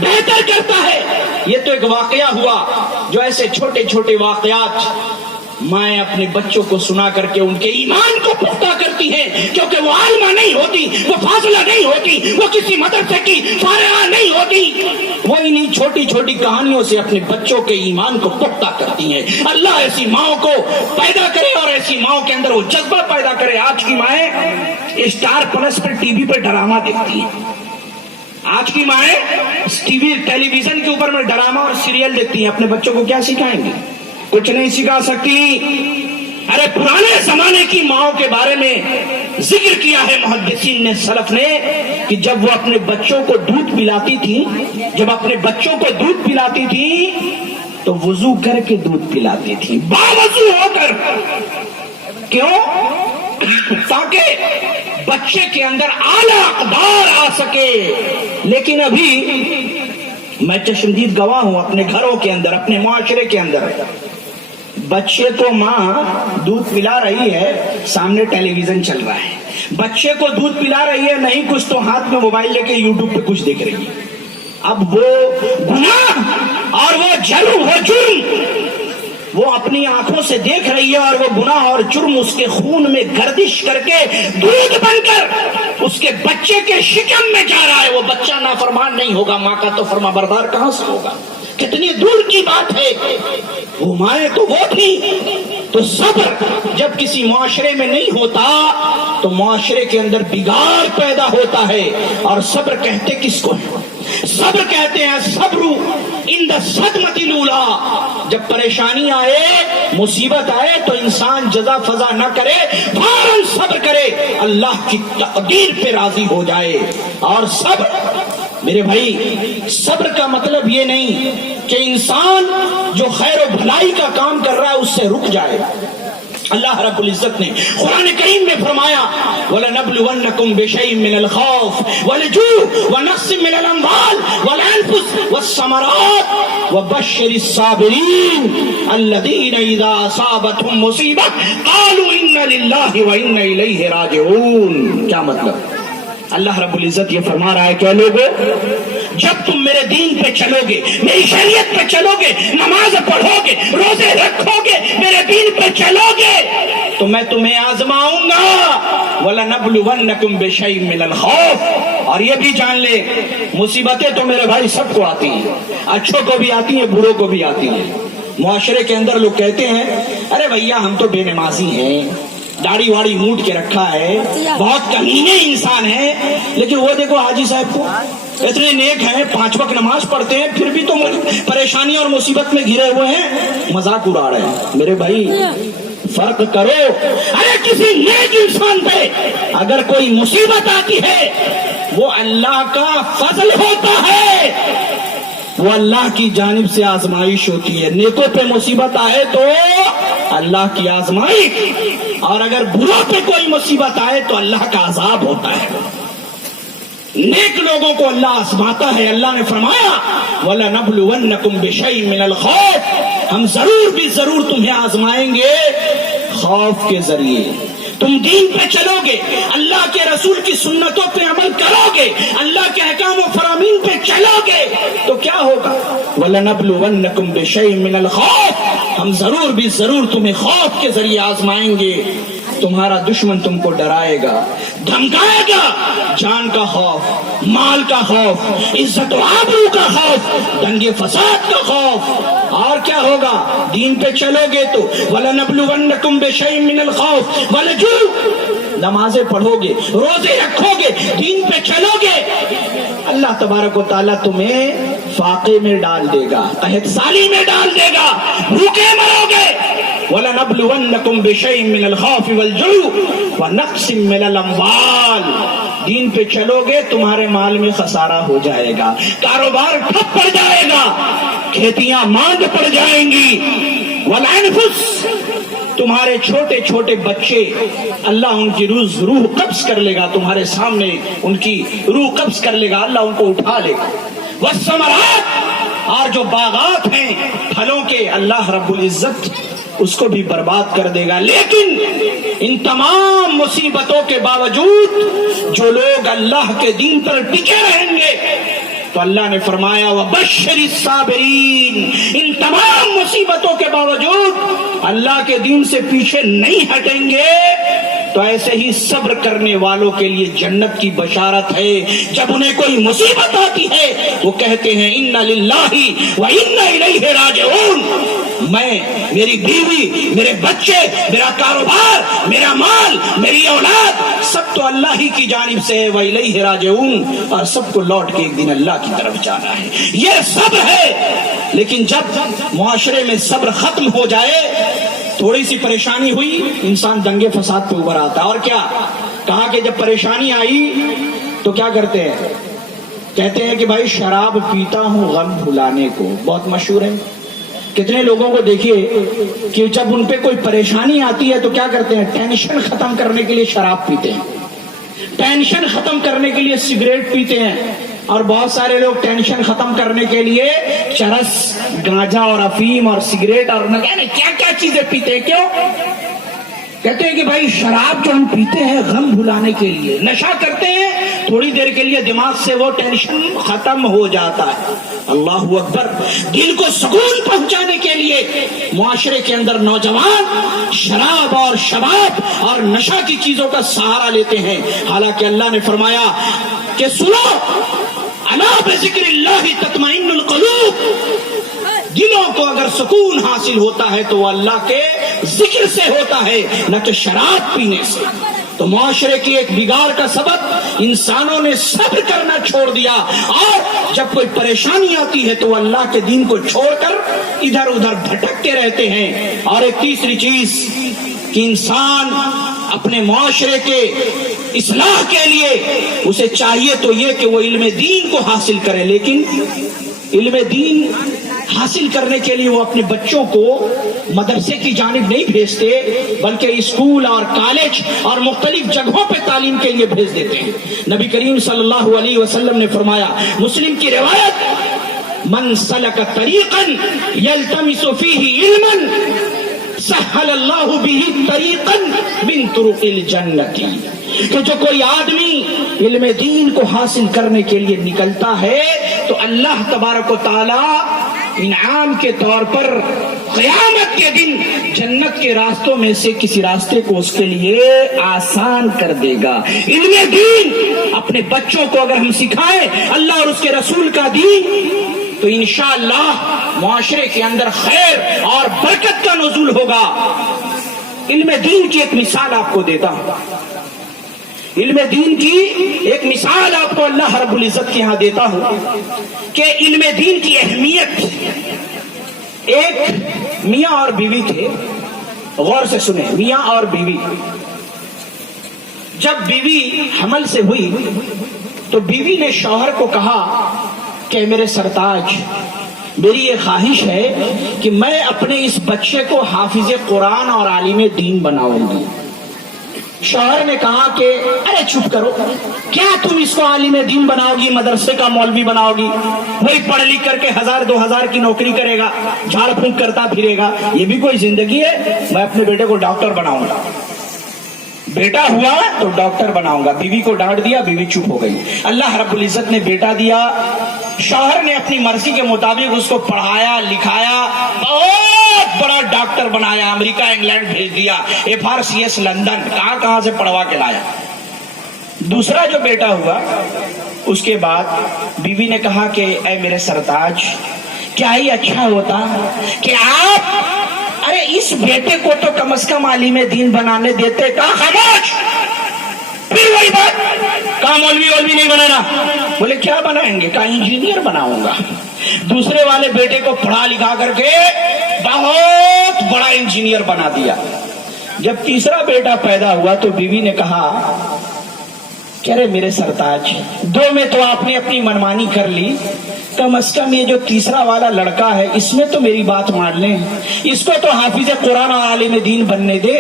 بہتر کرتا ہے۔ یہ تو ایک واقعہ ہوا، جو ایسے چھوٹے چھوٹے واقعات مائیں اپنے بچوں کو سنا کر کے ان کے ایمان کو پختہ کرتی ہیں، کیونکہ وہ عالمہ نہیں ہوتی، وہ فاضلہ نہیں ہوتی، وہ کسی مدرسے کی فارغہ نہیں ہوتی، وہ انہیں چھوٹی چھوٹی کہانیوں سے اپنے بچوں کے ایمان کو پختہ کرتی ہیں۔ اللہ ایسی ماؤں کو پیدا کرے اور ایسی ماؤں کے اندر وہ جذبہ پیدا کرے۔ آج کی مائیں اسٹار پلس پر ٹی وی پہ ڈرامہ دیکھتی ہیں، آج کی مائیں ٹیلی ویژن کے اوپر میں ڈرامہ اور سیریل دیکھتی ہیں، اپنے بچوں کو کیا سکھائیں گے؟ کچھ نہیں سکھا سکتی۔ ارے پرانے زمانے کی ماؤں کے بارے میں ذکر کیا ہے محدثین نے، سلف نے، کہ جب وہ اپنے بچوں کو دودھ پلاتی تھی، جب اپنے بچوں کو دودھ پلاتی تھی تو وضو کر کے دودھ پلاتی تھی، باوضو ہو کر۔ کیوں؟ تاکہ بچے کے اندر اعلی اقدار آ سکے۔ لیکن ابھی میں چشمدید گواہ ہوں اپنے گھروں کے اندر، اپنے معاشرے کے اندر، بچے کو ماں دودھ پلا رہی ہے، سامنے ٹیلی ویژن چل رہا ہے، بچے کو دودھ پلا رہی ہے، نہیں کچھ تو ہاتھ میں موبائل لے کے یوٹیوب پہ کچھ دیکھ رہی ہے۔ اب وہ گناہ اور وہ جرم وہ اپنی آنکھوں سے دیکھ رہی ہے، اور وہ گناہ اور جرم اس کے خون میں گردش کر کے دودھ بن کر اس کے بچے کے شکم میں جا رہا ہے۔ وہ بچہ نافرمان نہیں ہوگا، ماں کا تو فرما بردار کہاں سے ہوگا؟ کتنی دور کی بات ہے۔ وہ مائیں تو وہ تھی۔ تو صبر جب کسی معاشرے میں نہیں ہوتا تو معاشرے کے اندر بگاڑ پیدا ہوتا ہے۔ اور صبر کہتے کس کو ہے؟ صبر کہتے ہیں صبر عند الصدمۃ الاولی۔ جب پریشانی آئے، مصیبت آئے تو انسان جزا فضا نہ کرے، فوراً صبر کرے، اللہ کی تقدیر پہ راضی ہو جائے۔ اور صبر میرے بھائی، صبر کا مطلب یہ نہیں کہ انسان جو خیر و بھلائی کا کام کر رہا ہے اس سے رک جائے۔ اللہ رب العزت نے قرآن کریم میں فرمایا وَلَنَبْلُوَنَّكُمْ بِشَيْءٍ مِّنَ الْخَوْفِ وَالْجُوعِ وَنَقْصٍ مِّنَ الْأَمْوَالِ وَالْأَنفُسِ وَالثَّمَرَاتِ وَبَشِّرِ الصَّابِرِينَ الَّذِينَ إِذَا أَصَابَتْهُمْ مُصِيبَةٌ قَالُوا إِنَّا لِلَّهِ وَإِنَّا إِلَيْهِ راجعون۔ کیا مطلب؟ اللہ رب العزت یہ فرما رہا ہے کہ لوگوں، جب تم میرے دین پہ چلو گے، میری شریعت پہ چلو گے، نماز پڑھو گے، روزے رکھو گے، میرے دین پہ چلو گے تو میں تمہیں آزماؤں گا۔ وَلَنَبْلُوَنَّكُمْ بِشَيْءٍ مِّنَ الْخَوْفِ۔ اور یہ بھی جان لے، مصیبتیں تو میرے بھائی سب کو آتی ہیں، اچھوں کو بھی آتی ہیں، بروں کو بھی آتی ہیں۔ معاشرے کے اندر لوگ کہتے ہیں ارے بھیا ہم تو بے نمازی ہیں، داڑھی واڑی موٹ کے رکھا ہے، بہت کمینے انسان ہے، لیکن وہ دیکھو حاجی صاحب کو اتنے نیک ہیں, 5 وقت نماز پڑھتے ہیں, پھر بھی تو پریشانی اور مصیبت میں گھرے ہوئے ہیں, مذاق اڑا رہے ہیں. میرے بھائی فرق کرو. ارے کسی نیک انسان پہ اگر کوئی مصیبت آتی ہے وہ اللہ کا فضل ہوتا ہے, وہ اللہ کی جانب سے آزمائش ہوتی ہے. نیکوں پہ مصیبت آئے تو اللہ کی آزمائش, اور اگر بروں پہ کوئی مصیبت آئے تو اللہ کا عذاب ہوتا ہے. نیک لوگوں کو اللہ آزماتا ہے. اللہ نے فرمایا وَلَنَبْلُوَنَّكُمْ بِشَيْءٍ مِّنَ الْخَوْفِ, ہم ضرور بھی ضرور تمہیں آزمائیں گے خوف کے ذریعے. تم دین پہ چلو گے, اللہ کے رسول کی سنتوں پہ عمل کرو گے, اللہ کے احکام و فرامین پہ چلو گے تو کیا ہوگا؟ وَلَنَبْلُوَنَّكُمْ بِشَيْءٍ مِّنَ الْخَوْفِ, ہم ضرور بھی ضرور تمہیں خوف کے ذریعے آزمائیں گے. تمہارا دشمن تم کو ڈرائے گا, دھمکائے گا, جان کا خوف, مال کا خوف, عزت و آبرو کا خوف, دنگے فساد کا خوف. اور کیا ہوگا؟ دین پہ چلو گے تو وَلَنَبْلُوَنَّكُمْ بِشَيْءٍ مِّنَ الْخَوْفِ وَالْجُوعِ, نمازیں پڑھو گے, روزے رکھو گے, دین پہ چلو گے, اللہ تبارک و تعالیٰ تمہیں فاقے میں ڈال دے گا, قحط سالی میں ڈال دے گا, بھوکے مرو گے. وَلَنَبْلُوَنَّكُمْ بِشَيْءٍ مِّنَ الْخَوْفِ وَالْجُوعِ وَنَقْصٍ مِّنَ الْأَمْوَالِ, دین پہ چلو گے تمہارے مال میں خسارہ ہو جائے گا, کاروبار ٹھپ پڑ جائے گا, کھیتیاں ماند پڑ جائیں گی. وَالْأَنفُسِ, تمہارے چھوٹے چھوٹے بچے اللہ ان کی روح قبض کر لے گا, تمہارے سامنے ان کی روح قبض کر لے گا, اللہ ان کو اٹھا لے گا. وَالثَّمَرَاتِ, اور جو باغات ہیں پھلوں کے, اللہ رب العزت اس کو بھی برباد کر دے گا. لیکن ان تمام مصیبتوں کے باوجود جو لوگ اللہ کے دین پر ٹکے رہیں گے تو اللہ نے فرمایا وَبَشِّرِ الصَّابِرِينَ, ان تمام مصیبتوں کے باوجود اللہ کے دین سے پیچھے نہیں ہٹیں گے تو ایسے ہی صبر کرنے والوں کے لیے جنت کی بشارت ہے. جب انہیں کوئی مصیبت آتی ہے وہ کہتے ہیں اِنَّ لِلَّهِ وَإِنَّ إِلَيْهِ رَاجِعُونَ, میں, میری بیوی, میرے بچے, میرا کاروبار, میرا مال, میری اولاد, سب تو اللہ ہی کی جانب سے ہے. وَإِلَيْهِ رَاجِعُونَ, اور سب کو لوٹ کے ایک دن اللہ کی طرف جانا ہے. یہ صبر ہے. لیکن جب معاشرے میں صبر ختم ہو جائے, تھوڑی سی پریشانی ہوئی, انسان دنگے فساد پہ ابھر آتا. اور کیا کہا کہ جب پریشانی آئی تو کیا کرتے ہیں؟ کہتے ہیں کہ بھائی شراب پیتا ہوں غم بھلانے کو. بہت مشہور ہے. کتنے لوگوں کو دیکھیے کہ جب ان پہ کوئی پریشانی آتی ہے تو کیا کرتے ہیں؟ ٹینشن ختم کرنے کے لیے شراب پیتے ہیں, ٹینشن ختم کرنے کے لیے سگریٹ پیتے ہیں, اور بہت سارے لوگ ٹینشن ختم کرنے کے لیے چرس, گانجا اور افیم اور سگریٹ اور کیا کیا چیزیں پیتے ہیں. کیوں؟ کہتے ہیں کہ بھائی شراب جو ہم پیتے ہیں غم بھلانے کے لیے, نشہ کرتے ہیں, تھوڑی دیر کے لیے دماغ سے وہ ٹینشن ختم ہو جاتا ہے. اللہ اکبر. دل کو سکون پہنچانے کے لیے معاشرے کے اندر نوجوان شراب اور شباب اور نشہ کی چیزوں کا سہارا لیتے ہیں. حالانکہ اللہ نے فرمایا کہ سنو, الا بذکر اللہ تطمئن القلوب, دلوں کو اگر سکون حاصل ہوتا ہے تو وہ اللہ کے ذکر سے ہوتا ہے, نہ کہ شراب پینے سے. تو معاشرے کی ایک بگاڑ کا سبب انسانوں نے صبر کرنا چھوڑ دیا, اور جب کوئی پریشانی آتی ہے تو وہ اللہ کے دین کو چھوڑ کر ادھر ادھر بھٹکتے رہتے ہیں. اور ایک تیسری چیز کہ انسان اپنے معاشرے کے اصلاح کے لیے اسے چاہیے تو یہ کہ وہ علم دین کو حاصل کرے, لیکن علم دین حاصل کرنے کے لیے وہ اپنے بچوں کو مدرسے کی جانب نہیں بھیجتے, بلکہ اسکول اور کالج اور مختلف جگہوں پہ تعلیم کے لیے بھیج دیتے ہیں. نبی کریم صلی اللہ علیہ وسلم نے فرمایا, مسلم کی روایت, من سلک طریقا یلتمس فیہ علما سہل اللہ بہ طریقا من طرق الجنت, کہ جو کوئی آدمی علم دین کو حاصل کرنے کے لیے نکلتا ہے تو اللہ تبارک و تعالی انعام کے طور پر قیامت کے دن جنت کے راستوں میں سے کسی راستے کو اس کے لیے آسان کر دے گا. علم دین اپنے بچوں کو اگر ہم سکھائیں اللہ اور اس کے رسول کا دین, تو انشاءاللہ معاشرے کے اندر خیر اور برکت کا نزول ہوگا. علم دین کی ایک مثال آپ کو دیتا ہوں. علم دین کی ایک مثال آپ کو اللہ رب العزت کے یہاں دیتا ہوں کہ علم دین کی اہمیت. ایک میاں اور بیوی تھے. غور سے سنیں, میاں اور بیوی. جب بیوی حمل سے ہوئی تو بیوی نے شوہر کو کہا کہ میرے سرتاج, میری یہ خواہش ہے کہ میں اپنے اس بچے کو حافظ قرآن اور عالم دین بناؤں گی. شوہر نے کہا کہ ارے چپ کرو, کیا تم اس کو عالم دین بناؤ گی, مدرسے کا مولوی بناؤ گی, وہی پڑھ لکھ کر کے 1000-2000 کی نوکری کرے گا, جھاڑ پھونک کرتا پھرے گا, یہ بھی کوئی زندگی ہے؟ میں اپنے بیٹے کو ڈاکٹر بناؤں گا, بیٹا ہوا تو ڈاکٹر بناؤں گا. بیوی کو ڈانٹ دیا, بیوی چپ ہو گئی. اللہ رب العزت نے بیٹا دیا. شوہر نے اپنی مرضی کے مطابق اس کو پڑھایا لکھایا, بہت بڑا ڈاکٹر بنایا, امریکہ انگلینڈ بھیج دیا, FRCS لندن, کہاں سے پڑھوا کے لایا. دوسرا جو بیٹا ہوا اس کے بعد بیوی نے کہا کہ اے میرے سرتاج, کیا ہی اچھا ہوتا کہ آپ ارے اس بیٹے کو تو کم از کم عالم دین بنانے دیتے. کہا خاموش, پھر وہی بات, کہا مولوی نہیں بنانا. بولے کیا بنائیں گے؟ کہا انجینئر بناؤں گا. دوسرے والے بیٹے کو پڑھا لکھا کر کے بہت بڑا انجینئر بنا دیا. جب تیسرا بیٹا پیدا ہوا تو بیوی نے کہا کہ ارے میرے سرتاج, دو میں تو آپ نے اپنی منمانی کر لی, کم از کم یہ جو تیسرا والا لڑکا ہے اس میں تو میری بات مان لیں, اس کو تو حافظ قرآن اور عالم دین بننے دے.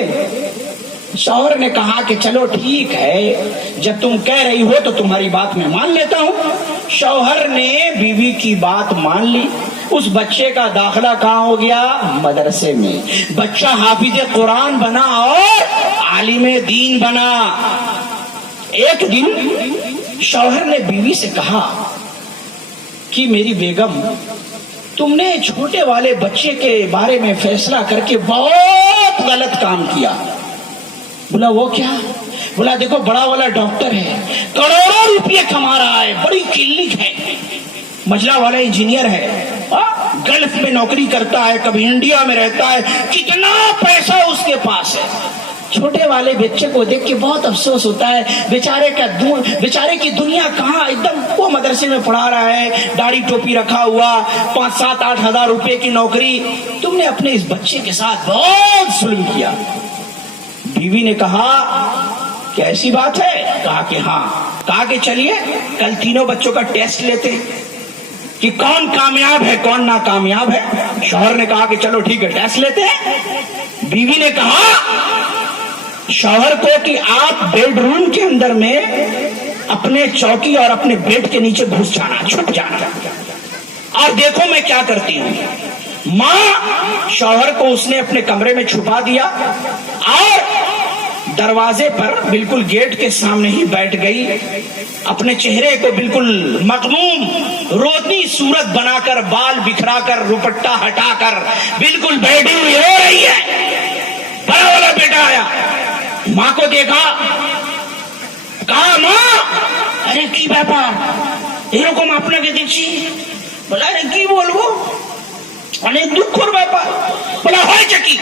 شوہر نے کہا کہ چلو ٹھیک ہے, جب تم کہہ رہی ہو تو تمہاری بات میں مان لیتا ہوں. شوہر نے بیوی کی بات مان لی. اس بچے کا داخلہ کہاں ہو گیا؟ مدرسے میں. بچہ حافظ قرآن بنا اور عالم دین بنا. ایک دن شوہر نے بیوی سے کہا کہ میری بیگم, تم نے چھوٹے والے بچے کے بارے میں فیصلہ کر کے بہت غلط کام کیا. بولا وہ کیا؟ بولا دیکھو بڑا والا ڈاکٹر ہے, کروڑوں روپے کما رہا ہے, بڑی کلینک ہے. مجلہ والا انجینئر ہے, گلف میں نوکری کرتا ہے, کبھی انڈیا میں رہتا ہے, کتنا پیسہ اس کے پاس ہے. چھوٹے والے بچے کو دیکھ کے بہت افسوس ہوتا ہے, بیچارے کی دنیا کہاں, ایک دم وہ مدرسے میں پڑھا رہا ہے, داڑھی ٹوپی رکھا ہوا, 5-7-8 ہزار روپے کی نوکری. تم نے اپنے اس بچے کے ساتھ بہت ظلم کیا. بیوی نے کہا کہ ایسی بات ہے؟ کہا کہ ہاں. کہا کہ چلیے کل تینوں بچوں کا ٹیسٹ لیتے کہ کون کامیاب ہے کون ناکامیاب ہے. شوہر نے کہا کہ چلو ٹھیک ہے ٹیسٹ لیتے ہیں. بیوی نے کہا شوہر کو کہ آپ بیڈ روم کے اندر میں اپنے چوکی اور اپنے بیڈ کے نیچے گھس جانا, چھپ جانا, اور دیکھو میں کیا کرتی ہوں. ماں شوہر کو اس نے اپنے کمرے میں چھپا دیا اور دروازے پر بالکل گیٹ کے سامنے ہی بیٹھ گئی. اپنے چہرے کو بالکل مغموم روتنی صورت بنا کر, بال بکھرا کر, دوپٹہ ہٹا کر بالکل بیٹھی ہوئی رو رہی ہے. بڑا والا بیٹا آیا, ماں کو دیکھا, کہا ماں ارے کی ব্যাপার এরকম আপনাকে দেখছি. বলে আরে কি বলবো, অনেক দুঃখের ব্যাপার. বলে হয়েছে কি?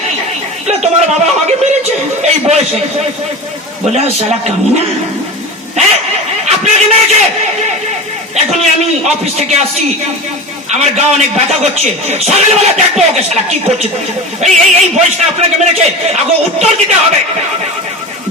বলে তোমার বাবা আমাকে মেরেছে এই বয়সে. বলে শালা কামিনা, হ্যাঁ আপনাকে মেরেছে? এখনই আমি অফিস থেকে আসছি, আমার গা অনেক ব্যথা করছে, সকালবেলা দেখবো ওকে শালা কি করছে. এই বয়সে আপনাকে মেরেছে, আগে উত্তর দিতে হবে.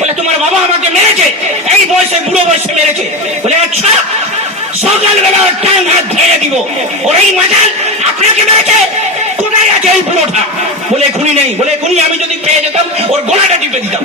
বলে তোমার বাবা আমাকে মেরেছে এই বয়সে, বুড়ো বয়সে মেরেছে. বলে আচ্ছা সকালবেলা টান হাত ধরে দিব, ওর এই মাজাল আপনাকে মেরেছে, কোথায় আছে এই বুড়োটা? বলে এখনই নেই. বলে এখনই আমি যদি পেয়ে যেতাম ওর গলাটা টিপে দিতাম.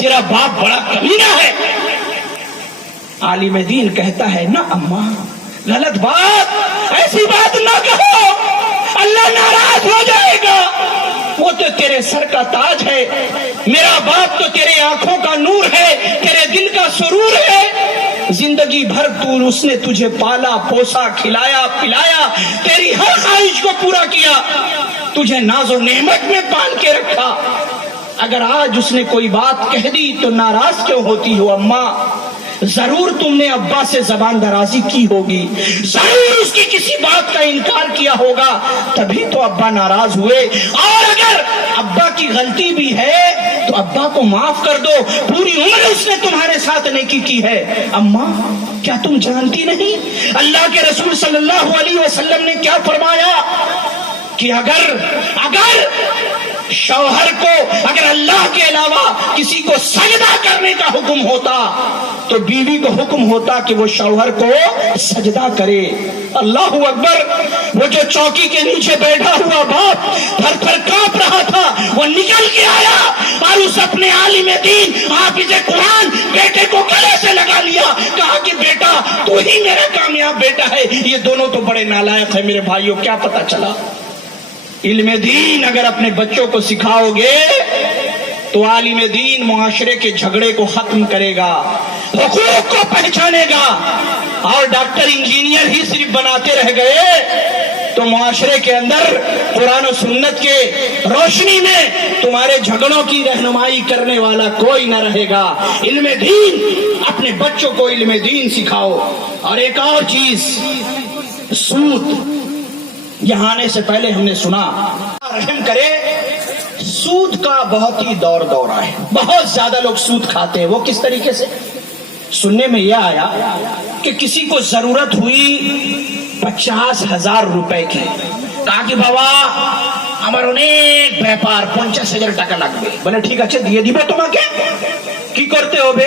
تیرا باپ بڑا کمینہ ہے. عالم دین کہتا ہے نہ اماں، غلط بات، ایسی بات نہ کہو، اللہ ناراض ہو جائے گا. وہ تو تیرے سر کا تاج ہے، میرا باپ تو تیرے آنکھوں کا نور ہے، تیرے دل کا سرور ہے. زندگی بھر اس نے تجھے پالا پوسا، کھلایا پلایا، تیری ہر خواہش کو پورا کیا، تجھے ناز و نعمت میں باندھ کے رکھا. اگر آج اس نے کوئی بات کہہ دی تو ناراض کیوں ہوتی ہو اماں؟ ضرور تم نے ابا سے زبان درازی کی ہوگی، ضرور اس کی کسی بات کا انکار کیا ہوگا، تبھی تو ابا ناراض ہوئے. اور اگر ابا کی غلطی بھی ہے تو ابا کو معاف کر دو، پوری عمر اس نے تمہارے ساتھ نیکی کی ہے. اماں کیا تم جانتی نہیں اللہ کے رسول صلی اللہ علیہ وسلم نے کیا فرمایا کہ اگر شوہر کو اگر اللہ کے علاوہ کسی کو سجدہ کرنے کا حکم ہوتا تو بیوی کو حکم ہوتا کہ وہ شوہر کو سجدہ کرے. اللہ اکبر. وہ جو چوکی کے نیچے بیٹھا ہوا باپ تھر تھر کانپ رہا تھا، وہ نکل کے آیا اور اس اپنے عالم دین حافظ قرآن بیٹے کو گلے سے لگا لیا، کہا کہ بیٹا تو ہی میرا کامیاب بیٹا ہے. یہ دونوں تو بڑے نالائق ہیں میرے بھائیوں. کیا پتا چلا؟ علم دین اگر اپنے بچوں کو سکھاؤ گے تو عالم دین معاشرے کے جھگڑے کو ختم کرے گا، حقوق کو پہچانے گا. اور ڈاکٹر انجینئر ہی صرف بناتے رہ گئے تو معاشرے کے اندر قرآن و سنت کے روشنی میں تمہارے جھگڑوں کی رہنمائی کرنے والا کوئی نہ رہے گا. علم دین، اپنے بچوں کو علم دین سکھاؤ. اور ایک اور چیز، سود. یہاں آنے سے پہلے ہم نے سنا، رحم کرے، سود کا بہت ہی دورہ ہے، بہت زیادہ لوگ سود کھاتے ہیں. وہ کس طریقے سے؟ سننے میں یہ آیا کہ کسی کو ضرورت ہوئی 50,000 روپے کی، کہا کہ بابا আমার অনেক ব্যাপার, 50,000 টাকা লাগবে। বলে ঠিক আছে দিয়ে দিব তোমাকে। কি করতে হবে?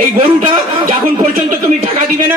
এই গরুটা যখন পর্যন্ত তুমি টাকা দিবে না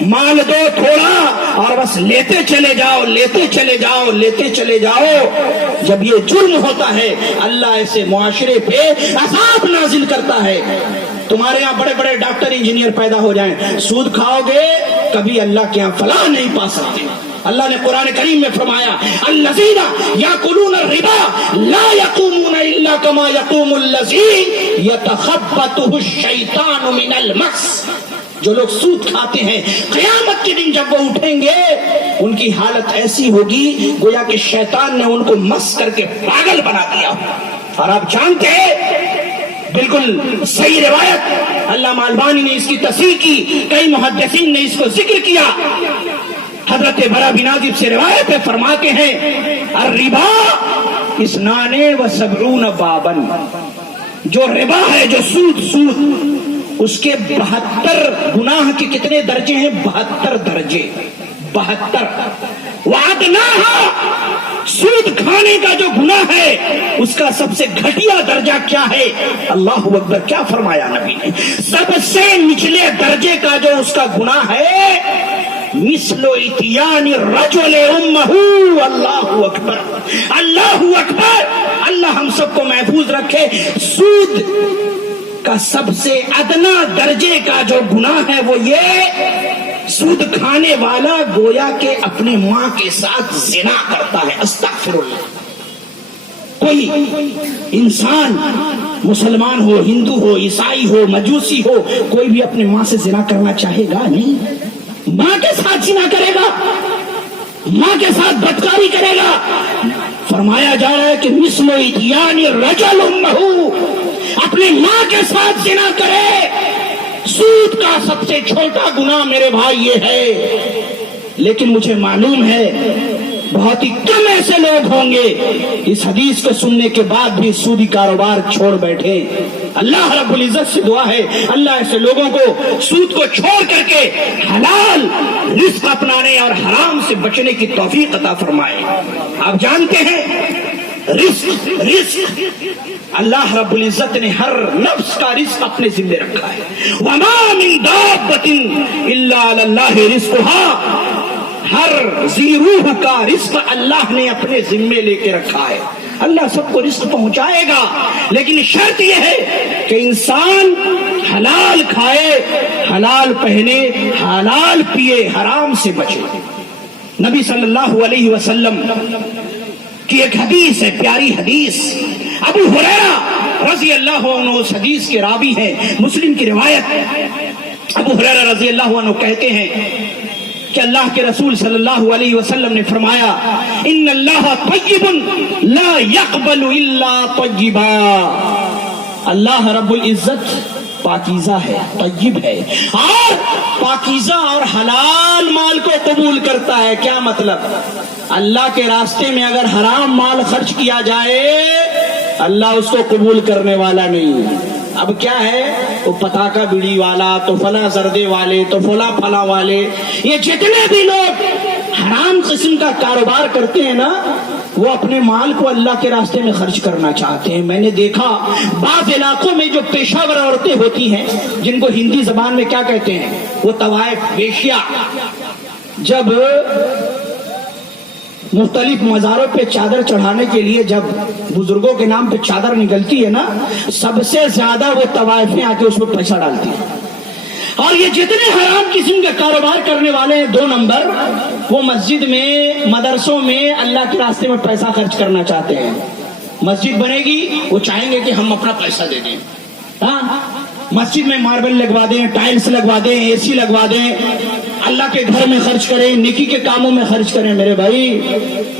مال دو تھوڑا اور بس لیتے چلے جاؤ، لیتے چلے جاؤ، لیتے چلے جاؤ. جب یہ جرم ہوتا ہے اللہ ایسے معاشرے پہ عذاب نازل کرتا ہے. تمہارے یہاں بڑے بڑے ڈاکٹر انجینئر پیدا ہو جائیں، سود کھاؤ گے کبھی اللہ کے یہاں فلاح نہیں پا سکتے. اللہ نے قرآن کریم میں فرمایا الذین یاکلون الربا لا یقومون الا کما یقوم الذی یتخبطہ الشیطان من المس. جو لوگ سود کھاتے ہیں قیامت کے دن جب وہ اٹھیں گے ان کی حالت ایسی ہوگی گویا کہ شیطان نے ان کو مس کر کے پاگل بنا دیا. اور آپ جانتے ہیں بالکل صحیح روایت علامہ البانی نے اس کی تصحیح کی، کئی محدثین نے اس کو ذکر کیا. حضرت برا بن عازب سے روایت ہے، فرماتے ہیں الربا اثنان و سبعون بابا. جو ربا ہے، جو سود اس کے 72 گناہ کے کتنے درجے ہیں؟ 72 درجے. 72. وعدناہا، سود کھانے کا جو گناہ ہے اس کا سب سے گھٹیا درجہ کیا ہے؟ اللہ اکبر، کیا فرمایا نبی نے؟ سب سے نچلے درجے کا جو اس کا گناہ ہے مثل اتیان الرجل امہ. اللہ اکبر، اللہ اکبر. اللہ ہم سب کو محفوظ رکھے. سود کا سب سے ادنا درجے کا جو گناہ ہے وہ یہ، سود کھانے والا گویا کہ اپنی ماں کے ساتھ زنا کرتا ہے. استغفر اللہ. کوئی انسان مسلمان ہو، ہندو ہو، عیسائی ہو، مجوسی ہو، کوئی بھی اپنی ماں سے زنا کرنا چاہے گا؟ نہیں. ماں کے ساتھ زنا کرے گا، ماں کے ساتھ بدکاری کرے گا. فرمایا جا رہا ہے کہ مثل اتیان الرجل امہ، اپنی ماں کے ساتھ زنا کرے. سود کا سب سے چھوٹا گناہ میرے بھائی یہ ہے. لیکن مجھے معلوم ہے بہت ہی کم ایسے لوگ ہوں گے اس حدیث کو سننے کے بعد بھی سودی کاروبار چھوڑ بیٹھے. اللہ رب العزت سے دعا ہے اللہ ایسے لوگوں کو سود کو چھوڑ کر کے حلال رزق اپنانے اور حرام سے بچنے کی توفیق عطا فرمائے. آپ جانتے ہیں رزق اللہ رب العزت نے ہر نفس کا رزق اپنے ذمہ رکھا ہے. وما من دابۃ الا علی اللہ رزقها. ہر ذی روح کا رزق اللہ نے اپنے ذمے لے کے رکھا ہے. اللہ سب کو رزق پہنچائے گا، لیکن شرط یہ ہے کہ انسان حلال کھائے، حلال پہنے، حلال پیے، حرام سے بچے. نبی صلی اللہ علیہ وسلم کی ایک حدیث ہے، پیاری حدیث. ابو ہریرہ رضی اللہ عنہ اس حدیث کے راوی ہیں، مسلم کی روایت. ابو ہریرہ رضی اللہ عنہ کہتے ہیں کہ اللہ کے رسول صلی اللہ علیہ وسلم نے فرمایا ان اللہ طیب لا یقبل الا طیبا. اللہ رب العزت پاکیزہ ہے، طیب ہے، اور پاکیزہ اور حلال مال کو قبول کرتا ہے. کیا مطلب؟ اللہ کے راستے میں اگر حرام مال خرچ کیا جائے اللہ اس کو قبول کرنے والا نہیں. اب کیا ہے، وہ پتاکا بیڑی والا، تو فلاں زردے والے، تو فلاں والے، یہ جتنے بھی لوگ حرام قسم کا کاروبار کرتے ہیں نا وہ اپنے مال کو اللہ کے راستے میں خرچ کرنا چاہتے ہیں. میں نے دیکھا بعض علاقوں میں جو پیشہ ور عورتیں ہوتی ہیں جن کو ہندی زبان میں کیا کہتے ہیں، وہ طوائف، ویشیا، جب مختلف مزاروں پہ چادر چڑھانے کے لیے جب بزرگوں کے نام پہ چادر نکلتی ہے نا سب سے زیادہ وہ طوائفیں آ کے اس میں پیسہ ڈالتی ہیں. اور یہ جتنے حرام قسم کا کاروبار کرنے والے ہیں 2 نمبر، وہ مسجد میں، مدرسوں میں اللہ کے راستے میں پیسہ خرچ کرنا چاہتے ہیں. مسجد بنے گی وہ چاہیں گے کہ ہم اپنا پیسہ دے دیں. ہاں، مسجد میں ماربل لگوا دیں، ٹائلز لگوا دیں، اے سی لگوا دیں، اللہ کے گھر میں خرچ کریں، نیکی کے کاموں میں خرچ کریں. میرے بھائی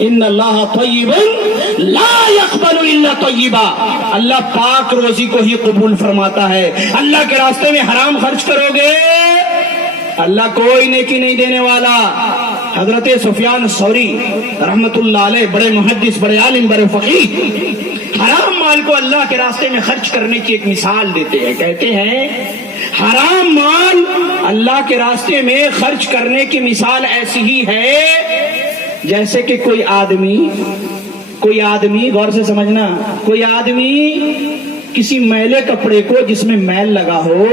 ان اللہ طیب لا یقبل الا طیبا. اللہ پاک روزی کو ہی قبول فرماتا ہے. اللہ کے راستے میں حرام خرچ کرو گے اللہ کوئی نیکی نہیں دینے والا. حضرت سفیان ثوری رحمت اللہ علیہ بڑے محدث، بڑے عالم، بڑے فقیہ، حرام مال کو اللہ کے راستے میں خرچ کرنے کی ایک مثال دیتے ہیں. کہتے ہیں حرام مال اللہ کے راستے میں خرچ کرنے کی مثال ایسی ہی ہے جیسے کہ کوئی آدمی، غور سے سمجھنا، کوئی آدمی کسی میلے کپڑے کو جس میں میل لگا ہو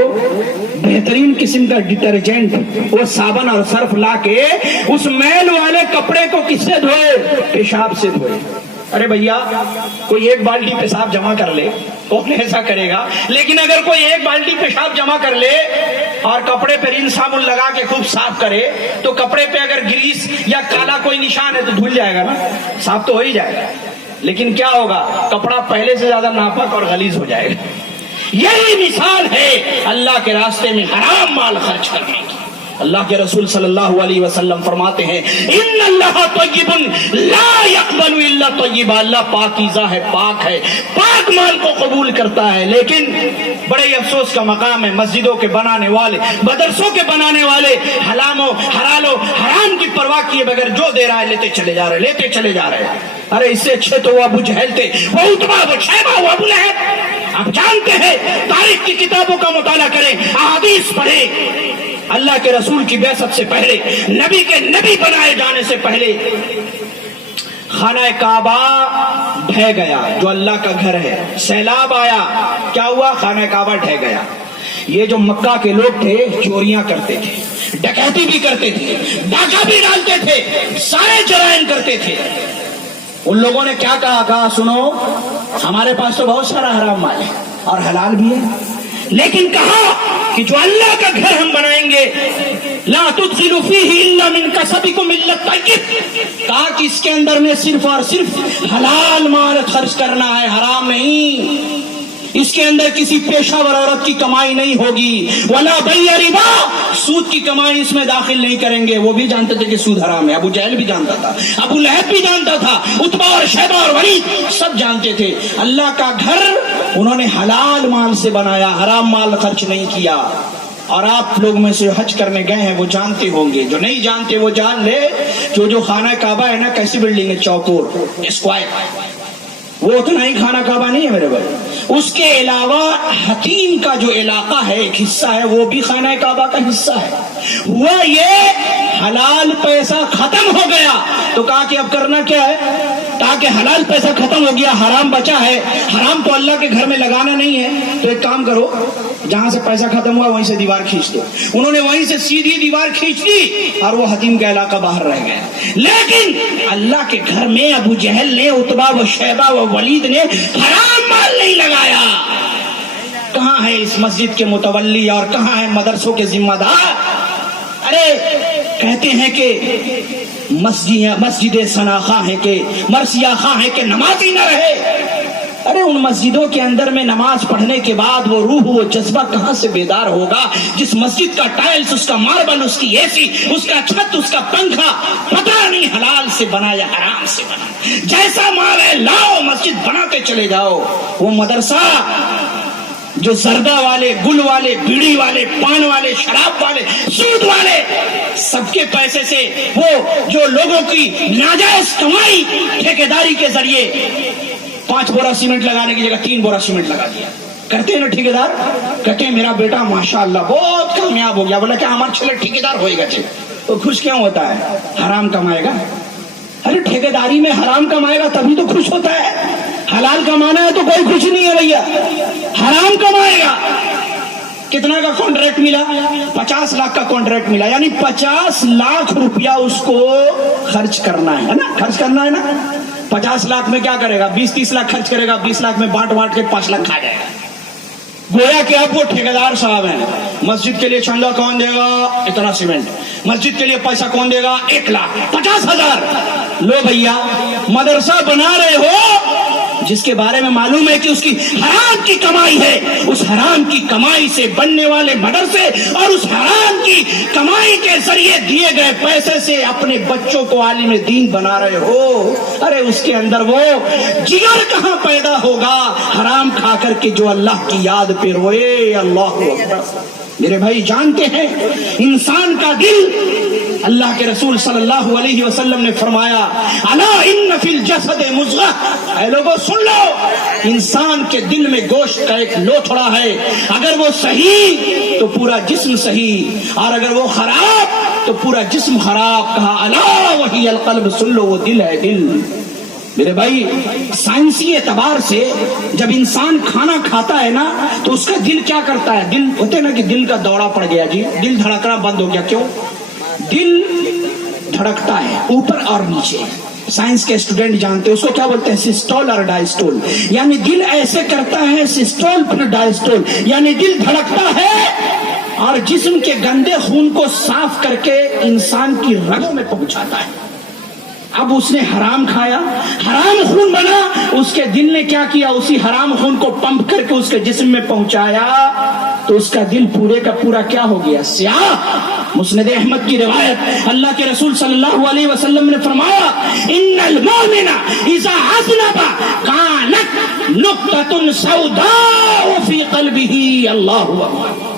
بہترین قسم کا ڈٹرجنٹ وہ صابن اور صرف لا کے اس میل والے کپڑے کو کس سے دھوئے؟ پیشاب سے دھوئے۔ ارے بھیا کوئی ایک بالٹی پیشاب جمع کر لے، کون ایسا کرے گا؟ لیکن اگر کوئی ایک بالٹی پیشاب جمع کر لے اور کپڑے پہ رین صابن لگا کے خوب صاف کرے تو کپڑے پہ اگر گریس یا کالا کوئی نشان ہے تو دھل جائے گا نا، صاف تو ہو ہی جائے گا۔ لیکن کیا ہوگا؟ کپڑا پہلے سے زیادہ ناپاک اور غلیظ ہو جائے گا۔ یہی مثال ہے اللہ کے راستے میں حرام مال خرچ کرنے کی۔ اللہ کے رسول صلی اللہ علیہ وسلم فرماتے ہیں ان اللہ طیب لا یقبل الا طیبا، اللہ پاکیزہ ہے، پاک ہے، پاک مال کو قبول کرتا ہے۔ لیکن بڑے ہی افسوس کا مقام ہے، مسجدوں کے بنانے والے، مدرسوں کے بنانے والے حلال و حرام کی پرواہ کیے بغیر جو دے رہا ہے لیتے چلے جا رہے ہیں۔ ارے اس سے اچھے تو وہ ابو جہل تھے، وہ عتبہ، وہ شیبہ، وہ ابو لہب۔ آپ جانتے ہیں، تاریخ کی کتابوں کا مطالعہ کریں، احادیث پڑھیں، اللہ کے رسول کی بعثت سے پہلے، نبی کے نبی بنائے جانے سے پہلے خانہ کعبہ ڈھہ گیا، جو اللہ کا گھر ہے۔ سیلاب آیا، کیا ہوا؟ خانہ کعبہ ڈھہ گیا۔ یہ جو مکہ کے لوگ تھے چوریاں کرتے تھے، ڈکیتی بھی کرتے تھے، ڈاکہ بھی ڈالتے تھے، سارے جرائم کرتے تھے۔ ان لوگوں نے کیا کہا سنو ہمارے پاس تو بہت سارا حرام مال ہے اور حلال بھی ہے، لیکن کہا کہ جو اللہ کا گھر ہم بنائیں گے لا تدخلوا فیہ الا من کسبکم الا الطیب، کہا کہ اس کے اندر میں صرف اور صرف حلال مال خرچ کرنا ہے، حرام نہیں۔ اس کے اندر کسی پیشہ ور عورت کی کمائی نہیں ہوگی، ولا بیع ربا، سود کی کمائی اس میں داخل نہیں کریں گے۔ وہ بھی جانتے تھے کہ سود حرام ہے، ابو جہل بھی جانتا تھا، ابو لہب بھی جانتا تھا، عتبہ اور شیبہ اور ولید سب جانتے تھے۔ اللہ کا گھر انہوں نے حلال مال سے بنایا، حرام مال خرچ نہیں کیا۔ اور آپ لوگ میں سے حج کرنے گئے ہیں وہ جانتے ہوں گے، جو نہیں جانتے وہ جان لے، جو خانہ کعبہ ہے نا، کیسی بلڈنگ ہے؟ چوکور، اسکوائر، وہ اتنا ہی خانہ کعبہ نہیں ہے میرے بھائی۔ اس کے علاوہ حتیم کا جو علاقہ ہے، ایک حصہ ہے، وہ بھی خانہ کعبہ کا حصہ ہے۔ ہوا یہ حلال پیسہ ختم ہو گیا تو کہا کہ اب کرنا کیا ہے؟ تاکہ حلال پیسہ ختم ہو گیا، حرام بچا ہے، حرام تو اللہ کے گھر میں لگانا نہیں ہے، تو ایک کام کرو، جہاں سے پیسہ ختم ہوا وہیں سے دیوار کھینچ دو۔ انہوں نے وہیں سے سیدھی دیوار کھینچ دی اور وہ حتیم کا علاقہ باہر رہ گیا۔ لیکن اللہ کے گھر میں ابو جہل نے، عتبہ و شیبہ و ولید نے حرام مال نہیں لگایا۔ کہاں ہے اس مسجد کے متولی اور کہاں ہے مدرسوں کے ذمہ دار؟ ارے کہتے ہیں کہ مسجد ثنا خواہ ہے کہ مرثیہ خواہ ہے کہ نمازی نہ رہے۔ ارے ان مسجدوں کے اندر میں نماز پڑھنے کے بعد وہ روح، وہ جذبہ کہاں سے بیدار ہوگا؟ جس مسجد کا ٹائلز، اس کا ماربل، اس کی اے سی، اس کا چھت، اس کا پنکھا پتہ نہیں حلال سے بنا یا حرام سے بنا، جیسا مال ہے لاؤ، مسجد بناتے چلے جاؤ۔ وہ مدرسہ جو زردہ والے، گل والے، بیڑی والے، پان والے، شراب والے، سود والے، سب کے پیسے سے وہ جو لوگوں کی ناجائز کمائی ٹھیکیداری کے ذریعے 5 بورا سیمنٹ لگانے کی جگہ 3 بورا سیمنٹ لگا دیا۔ کرتے ہیں نا ٹھیکیدار، کہتے ہیں میرا بیٹا ماشاءاللہ بہت کامیاب ہو گیا۔ بولا کہ ہمارا چھوٹا ٹھیکیدار ہوئے گا، تو خوش کیوں ہوتا ہے؟ حرام کمائے گا۔ ارے ٹھیکیداری میں حرام کمائے گا تبھی تو خوش ہوتا ہے، حلال کمانا ہے تو کوئی خوش نہیں ہے بھیا، حرام کمائے گا۔ کتنا کا کانٹریکٹ ملا؟ 50 لاکھ کا کانٹریکٹ ملا، یعنی 50 لاکھ روپیہ اس کو خرچ کرنا ہے نا، خرچ کرنا ہے نا۔ 50 لاکھ میں کیا کرے گا؟ 20-30 لاکھ خرچ کرے گا، 20 لاکھ میں بانٹ کے 5 لاکھ کھا جائے گا۔ گویا کہ اب وہ ٹھیکیدار صاحب ہیں۔ مسجد کے لیے چندہ کون دے گا؟ اتنا سیمنٹ۔ مسجد کے لیے پیسہ کون دے گا؟ 1,50,000۔ لو بھیا مدرسہ بنا رہے ہو جس کے بارے میں معلوم ہے کہ اس کی حرام کی کمائی ہے، اس حرام کی کمائی سے بننے والے مدرسے اور اس حرام کی کمائی کے ذریعے دیے گئے پیسے سے اپنے بچوں کو عالم دین بنا رہے ہو، ارے اس کے اندر وہ جگر کہاں پیدا ہوگا حرام کھا کر کے جو اللہ کی یاد پہ روئے؟ اللہ اکبر۔ میرے بھائی جانتے ہیں انسان کا دل، اللہ کے رسول صلی اللہ علیہ وسلم نے فرمایا الا ان فی الجسد مضغہ، اے لوگوں سن لو، انسان کے دل میں گوشت کا ایک لوتھڑا ہے، اگر وہ صحیح تو پورا جسم صحیح، اور اگر وہ خراب تو پورا جسم خراب۔ کہا الا وہی القلب، سن لو وہ دل ہے، دل۔ میرے بھائی سائنسی اعتبار سے جب انسان کھانا کھاتا ہے نا تو اس کا دل کیا کرتا ہے؟ دل ہوتے ہیں نا کہ دل کا دورہ پڑ گیا جی، دل دھڑکنا بند ہو گیا. کیوں؟ دل دھڑکتا ہے اوپر اور نیچے. سائنس کے اسٹوڈنٹ جانتے ہیں اس کو کیا بولتے ہیں؟ سسٹول اور ڈائسٹول. یعنی دل ایسے کرتا ہے سسٹول پھر ڈائسٹول، یعنی دل دھڑکتا ہے اور جسم کے گندے خون کو صاف کر کے انسان کی رگوں میں پہنچاتا ہے. اب اس نے حرام کھایا، حرام خون بنا، اس کے دل نے کیا کیا؟ اسی حرام خون کو پمپ کر کے اس کے جسم میں پہنچایا تو اس کا دل پورے کا پورا کیا ہو گیا؟ سیاہ. مسند احمد کی روایت، اللہ کے رسول صلی اللہ علیہ وسلم نے فرمایا ان المؤمن اذا اذنب كانت نقطة سوداء في قلبه. اللہ اکبر.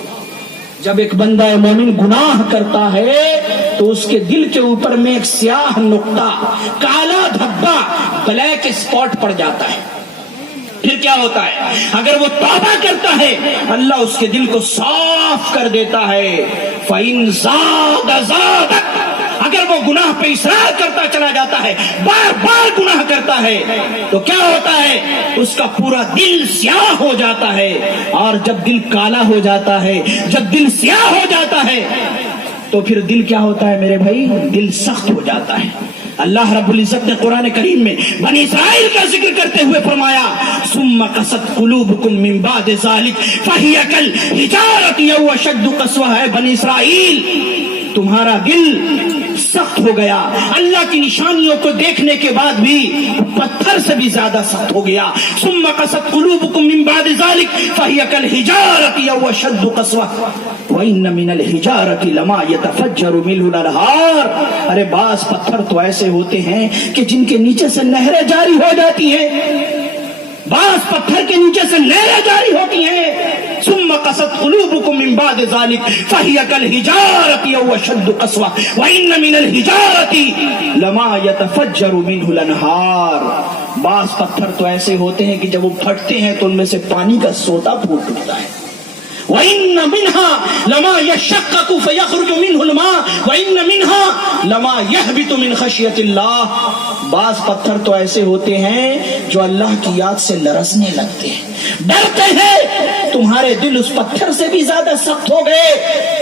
جب ایک بندہ مومن گناہ کرتا ہے تو اس کے دل کے اوپر میں ایک سیاہ نقطہ، کالا دھبا، بلیک اسپاٹ پڑ جاتا ہے. پھر کیا ہوتا ہے؟ اگر وہ توبہ کرتا ہے اللہ اس کے دل کو صاف کر دیتا ہے. فَإِن زَادَ زَادَ. اگر وہ گناہ پہ اصرار کرتا چلا جاتا ہے، بار بار گناہ کرتا ہے تو کیا ہوتا ہے؟ اس کا پورا دل سیاہ ہو جاتا ہے. اور جب دل کالا ہو جاتا ہے، جب دل سیاہ ہو جاتا ہے تو پھر دل کیا ہوتا ہے میرے بھائی؟ دل سخت ہو جاتا ہے. اللہ رب العزت نے قرآن کریم میں بنی اسرائیل کا ذکر کرتے ہوئے فرمایا ثم قست قلوبکم من بعد ذلک فہی کالحجارۃ او اشد قسوہ. ہے بنی اسرائیل تمہارا دل سخت ہو گیا، اللہ کی نشانیوں کو دیکھنے کے بعد بھی پتھر سے بھی زیادہ سخت ہو گیا. ثم قست قلوبکم من بعد ذلک فہی کالحجارۃ او اشد قسوہ وان من الحجارۃ لما يتفجر منه الانہار. ارے بعض پتھر تو ایسے ہوتے ہیں کہ جن کے نیچے سے نہریں جاری ہو جاتی ہیں، بعض پتھر کے نیچے سے نہریں جاری ہوتی ہیں. ثم قست قلوبکم من بعد ذلک فہی کالحجارۃ او اشد قسوہ وان من الحجارۃ لما يتفجر منه الانہار. بعض پتھر تو ایسے ہوتے ہیں کہ جب وہ پھٹتے ہیں تو ان میں سے پانی کا سوتا پھوٹ اٹھتا ہے. وَإِنَّ مِنْهَا لَمَا يَشَّقَّقُ فَيَخْرُجُ مِنْهُ الْمَاءُ وَإِنَّ مِنْهَا لَمَا يَهْبِطُ مِنْ خَشْيَةِ اللَّهِ. بعض پتھر تو ایسے ہوتے ہیں جو اللہ کی یاد سے لرزنے لگتے ہیں، ڈرتے ہیں. تمہارے دل اس پتھر سے بھی زیادہ سخت ہو گئے.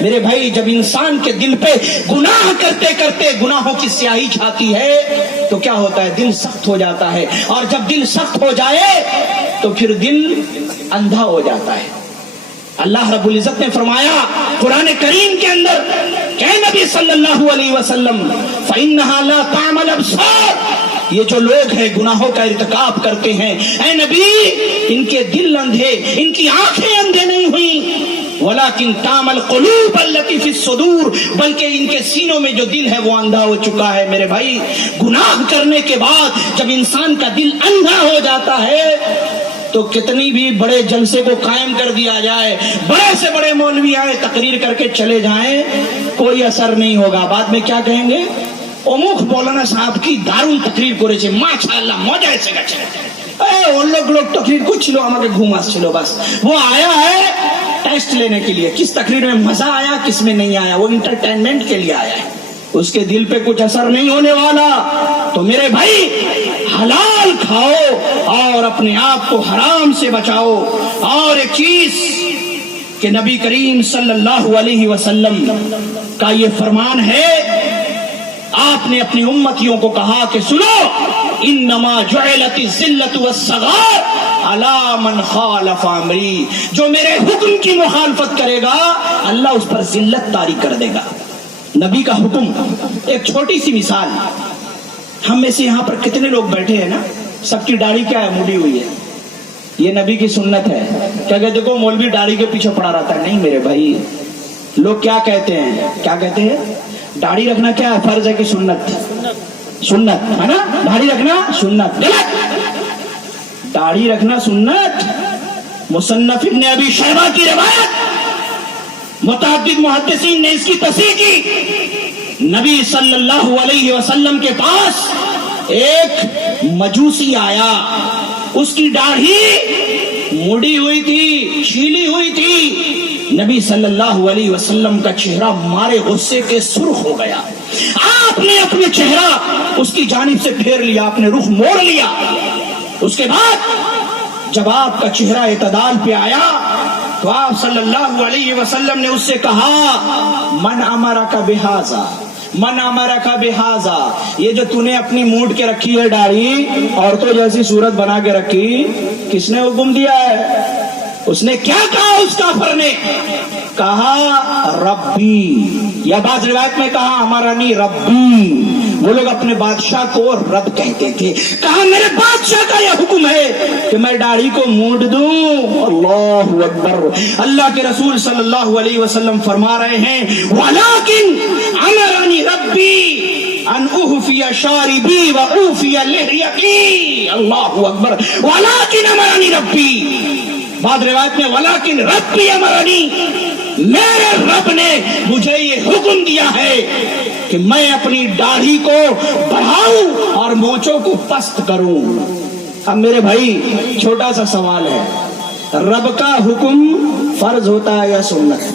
میرے بھائی جب انسان کے دل پہ گناہ کرتے کرتے گناہوں کی سیاہی چھاتی ہے تو کیا ہوتا ہے؟ دل سخت ہو جاتا ہے. اور جب دل سخت ہو جائے تو پھر دل اندھا ہو جاتا ہے. اللہ رب العزت نے فرمایا قرآن کریم کے اندر کہ نبی صلی اللہ علیہ وسلم فَإِنَّهَا لَا تَعْمَى الْأَبْصَارُ. یہ جو لوگ ہیں گناہوں کا ارتکاب کرتے ہیں، اے نبی ان کے دل اندھے، ان کی آنکھیں اندھے نہیں ہوئیں، وَلَكِنْ تَعْمَى الْقُلُوبُ الَّتِي فِي الصُّدُورِ. بلکہ ان کے سینوں میں جو دل ہے وہ اندھا ہو چکا ہے. میرے بھائی گناہ کرنے کے بعد جب انسان کا دل اندھا ہو جاتا ہے تو کتنی بھی بڑے جلسے کو قائم کر دیا جائے، بڑے سے بڑے مولوی آئے تقریر کر کے چلے جائیں، کوئی اثر نہیں ہوگا. بعد میں کیا کہیں گے؟ اموک مولانا صاحب کی دارون تقریر کরেছে মাশাআল্লাহ মজা এসে গেছে. ان لوگ تقریر کو چلو ہمارے گھوماس چلو. بس وہ آیا ہے ٹیسٹ لینے کے لیے، کس تقریر میں مزہ آیا کس میں نہیں آیا، وہ انٹرٹینمنٹ کے لیے آیا ہے، اس کے دل پہ کچھ اثر نہیں ہونے والا. تو میرے بھائی حلال کھاؤ اور اپنے آپ کو حرام سے بچاؤ. اور ایک چیز کہ نبی کریم صلی اللہ علیہ وسلم کا یہ فرمان ہے، آپ نے اپنی امتیوں کو کہا کہ سنو انما جعلت الذلۃ والصغار علی من خالف امری. جو میرے حکم کی مخالفت کرے گا اللہ اس پر ذلت طاری کر دے گا. نبی کا حکم. ایک چھوٹی سی مثال، ہم میں سے یہاں پر کتنے لوگ بیٹھے ہیں نا، سب کی داڑھی کیا ہے؟ مڈی ہوئی ہے. یہ نبی کی سنت ہے. کیا کہتے دیکھو مولوی داڑھی کے پیچھے پڑا رہتا ہے. نہیں میرے بھائی، لوگ کیا کہتے ہیں؟ کیا کہتے ہیں؟ داڑھی رکھنا کیا ہے؟ فرض ہے کہ سنت؟ سنت ہے نا. داڑھی رکھنا سنت. داڑھی رکھنا سنت. مصنف ابن ابی شیبہ کی روایت، متعدد محدثین نے اس کی تصحیح کی. نبی صلی اللہ علیہ وسلم کے پاس ایک مجوسی آیا، اس کی داڑھی مڑی ہوئی تھی، چھیلی ہوئی تھی. نبی صلی اللہ علیہ وسلم کا چہرہ مارے غصے کے سرخ ہو گیا. آپ نے اپنے چہرہ اس کی جانب سے پھیر لیا، اپنے رخ موڑ لیا. اس کے بعد جب آپ کا چہرہ اعتدال پہ آیا تو آپ صلی اللہ علیہ وسلم نے اس سے کہا من امرک بہذا، من امرک بہذا، یہ جو تو نے اپنی مونڈ کے رکھی ہے داڑھی، عورتوں جیسی صورت بنا کے رکھی، کس نے حکم دیا ہے؟ اس نے کیا کہا؟ اس کافر نے کہا ربی، یا بعض روایت میں کہا امرنی ربی. وہ لوگ اپنے بادشاہ کو رب کہتے تھے. کہا میرے بادشاہ کا یہ حکم ہے کہ میں داڑھی کو مونڈ دوں. اللہ اکبر. اللہ کے رسول صلی اللہ علیہ وسلم فرما رہے ہیں ولیکن امرنی ربی ان اوفی شاربی و اوفی لحیتی. اللہ اکبر. ولیکن امرنی ربی، بعض روایت میں ولیکن ربی امرنی، میرے رب نے مجھے یہ حکم دیا ہے کہ میں اپنی داڑھی کو بڑھاؤں اور مونچھوں کو پست کروں. اب میرے بھائی چھوٹا سا سوال ہے، رب کا حکم فرض ہوتا ہے یا سنت ہے؟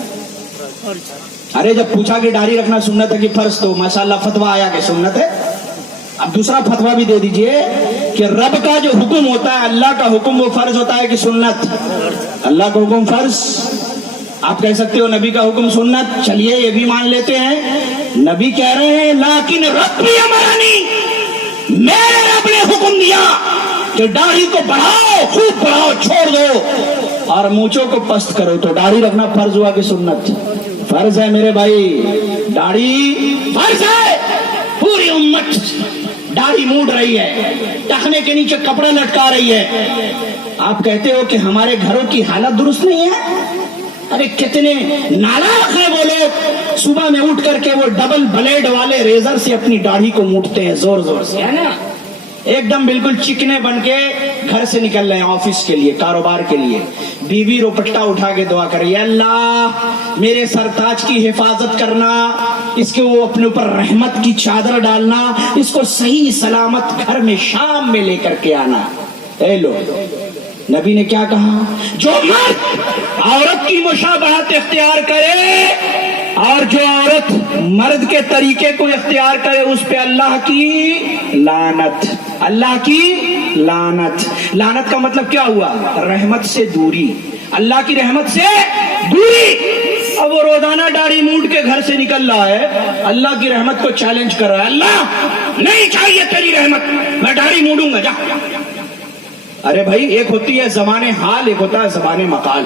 ارے جب پوچھا کہ داڑھی رکھنا سنت ہے کہ فرض، تو ماشاءاللہ فتویٰ آیا کہ سنت ہے. اب دوسرا فتویٰ بھی دے دیجئے کہ رب کا جو حکم ہوتا ہے، اللہ کا حکم، وہ فرض ہوتا ہے کہ سنت؟ اللہ کا حکم فرض. آپ کہہ سکتے ہو نبی کا حکم سنت، چلیے یہ بھی مان لیتے ہیں. نبی کہہ رہے ہیں لیکن ربی امرنی، میرے رب نے حکم دیا کہ داڑھی کو بڑھاؤ، خوب بڑھاؤ، چھوڑ دو اور مونچھوں کو پست کرو. تو داڑھی رکھنا فرض ہوا کہ سنت؟ فرض ہے میرے بھائی، داڑھی فرض ہے. پوری امت داڑھی مونڈ رہی ہے، ٹخنے کے نیچے کپڑا لٹکا رہی ہے. آپ کہتے ہو کہ ہمارے گھروں کی حالت درست نہیں ہے. ارے کتنے نالاق ہیں وہ لوگ، صبح میں اٹھ کر کے وہ ڈبل بلیڈ والے ریزر سے اپنی داڑھی کو مونڈتے ہیں زور زور سے، ہے نا، ایک دم بالکل چکنے بن کے گھر سے نکل رہے ہیں آفس کے لیے، کاروبار کے لیے. بیوی روپٹا اٹھا کے دعا کر رہی ہے اللہ میرے سرتاج کی حفاظت کرنا، اس کے وہ اپنے اوپر رحمت کی چادر ڈالنا، اس کو صحیح سلامت گھر میں شام میں لے کر کے آنا. اے لو، نبی نے کیا کہا؟ جو مرد عورت کی مشابہت اختیار کرے اور جو عورت مرد کے طریقے کو اختیار کرے، اس پہ اللہ کی لعنت. اللہ کی لعنت. لعنت کا مطلب کیا ہوا؟ رحمت سے دوری، اللہ کی رحمت سے دوری. اب وہ روزانہ داڑھی مونڈ کے گھر سے نکل رہا ہے، اللہ کی رحمت کو چیلنج کر رہا ہے، اللہ نہیں چاہیے تیری رحمت، میں داڑھی مونڈوں گا، جا. ارے بھائی، ایک ہوتی ہے زبان حال، ایک ہوتا ہے زبان مقال.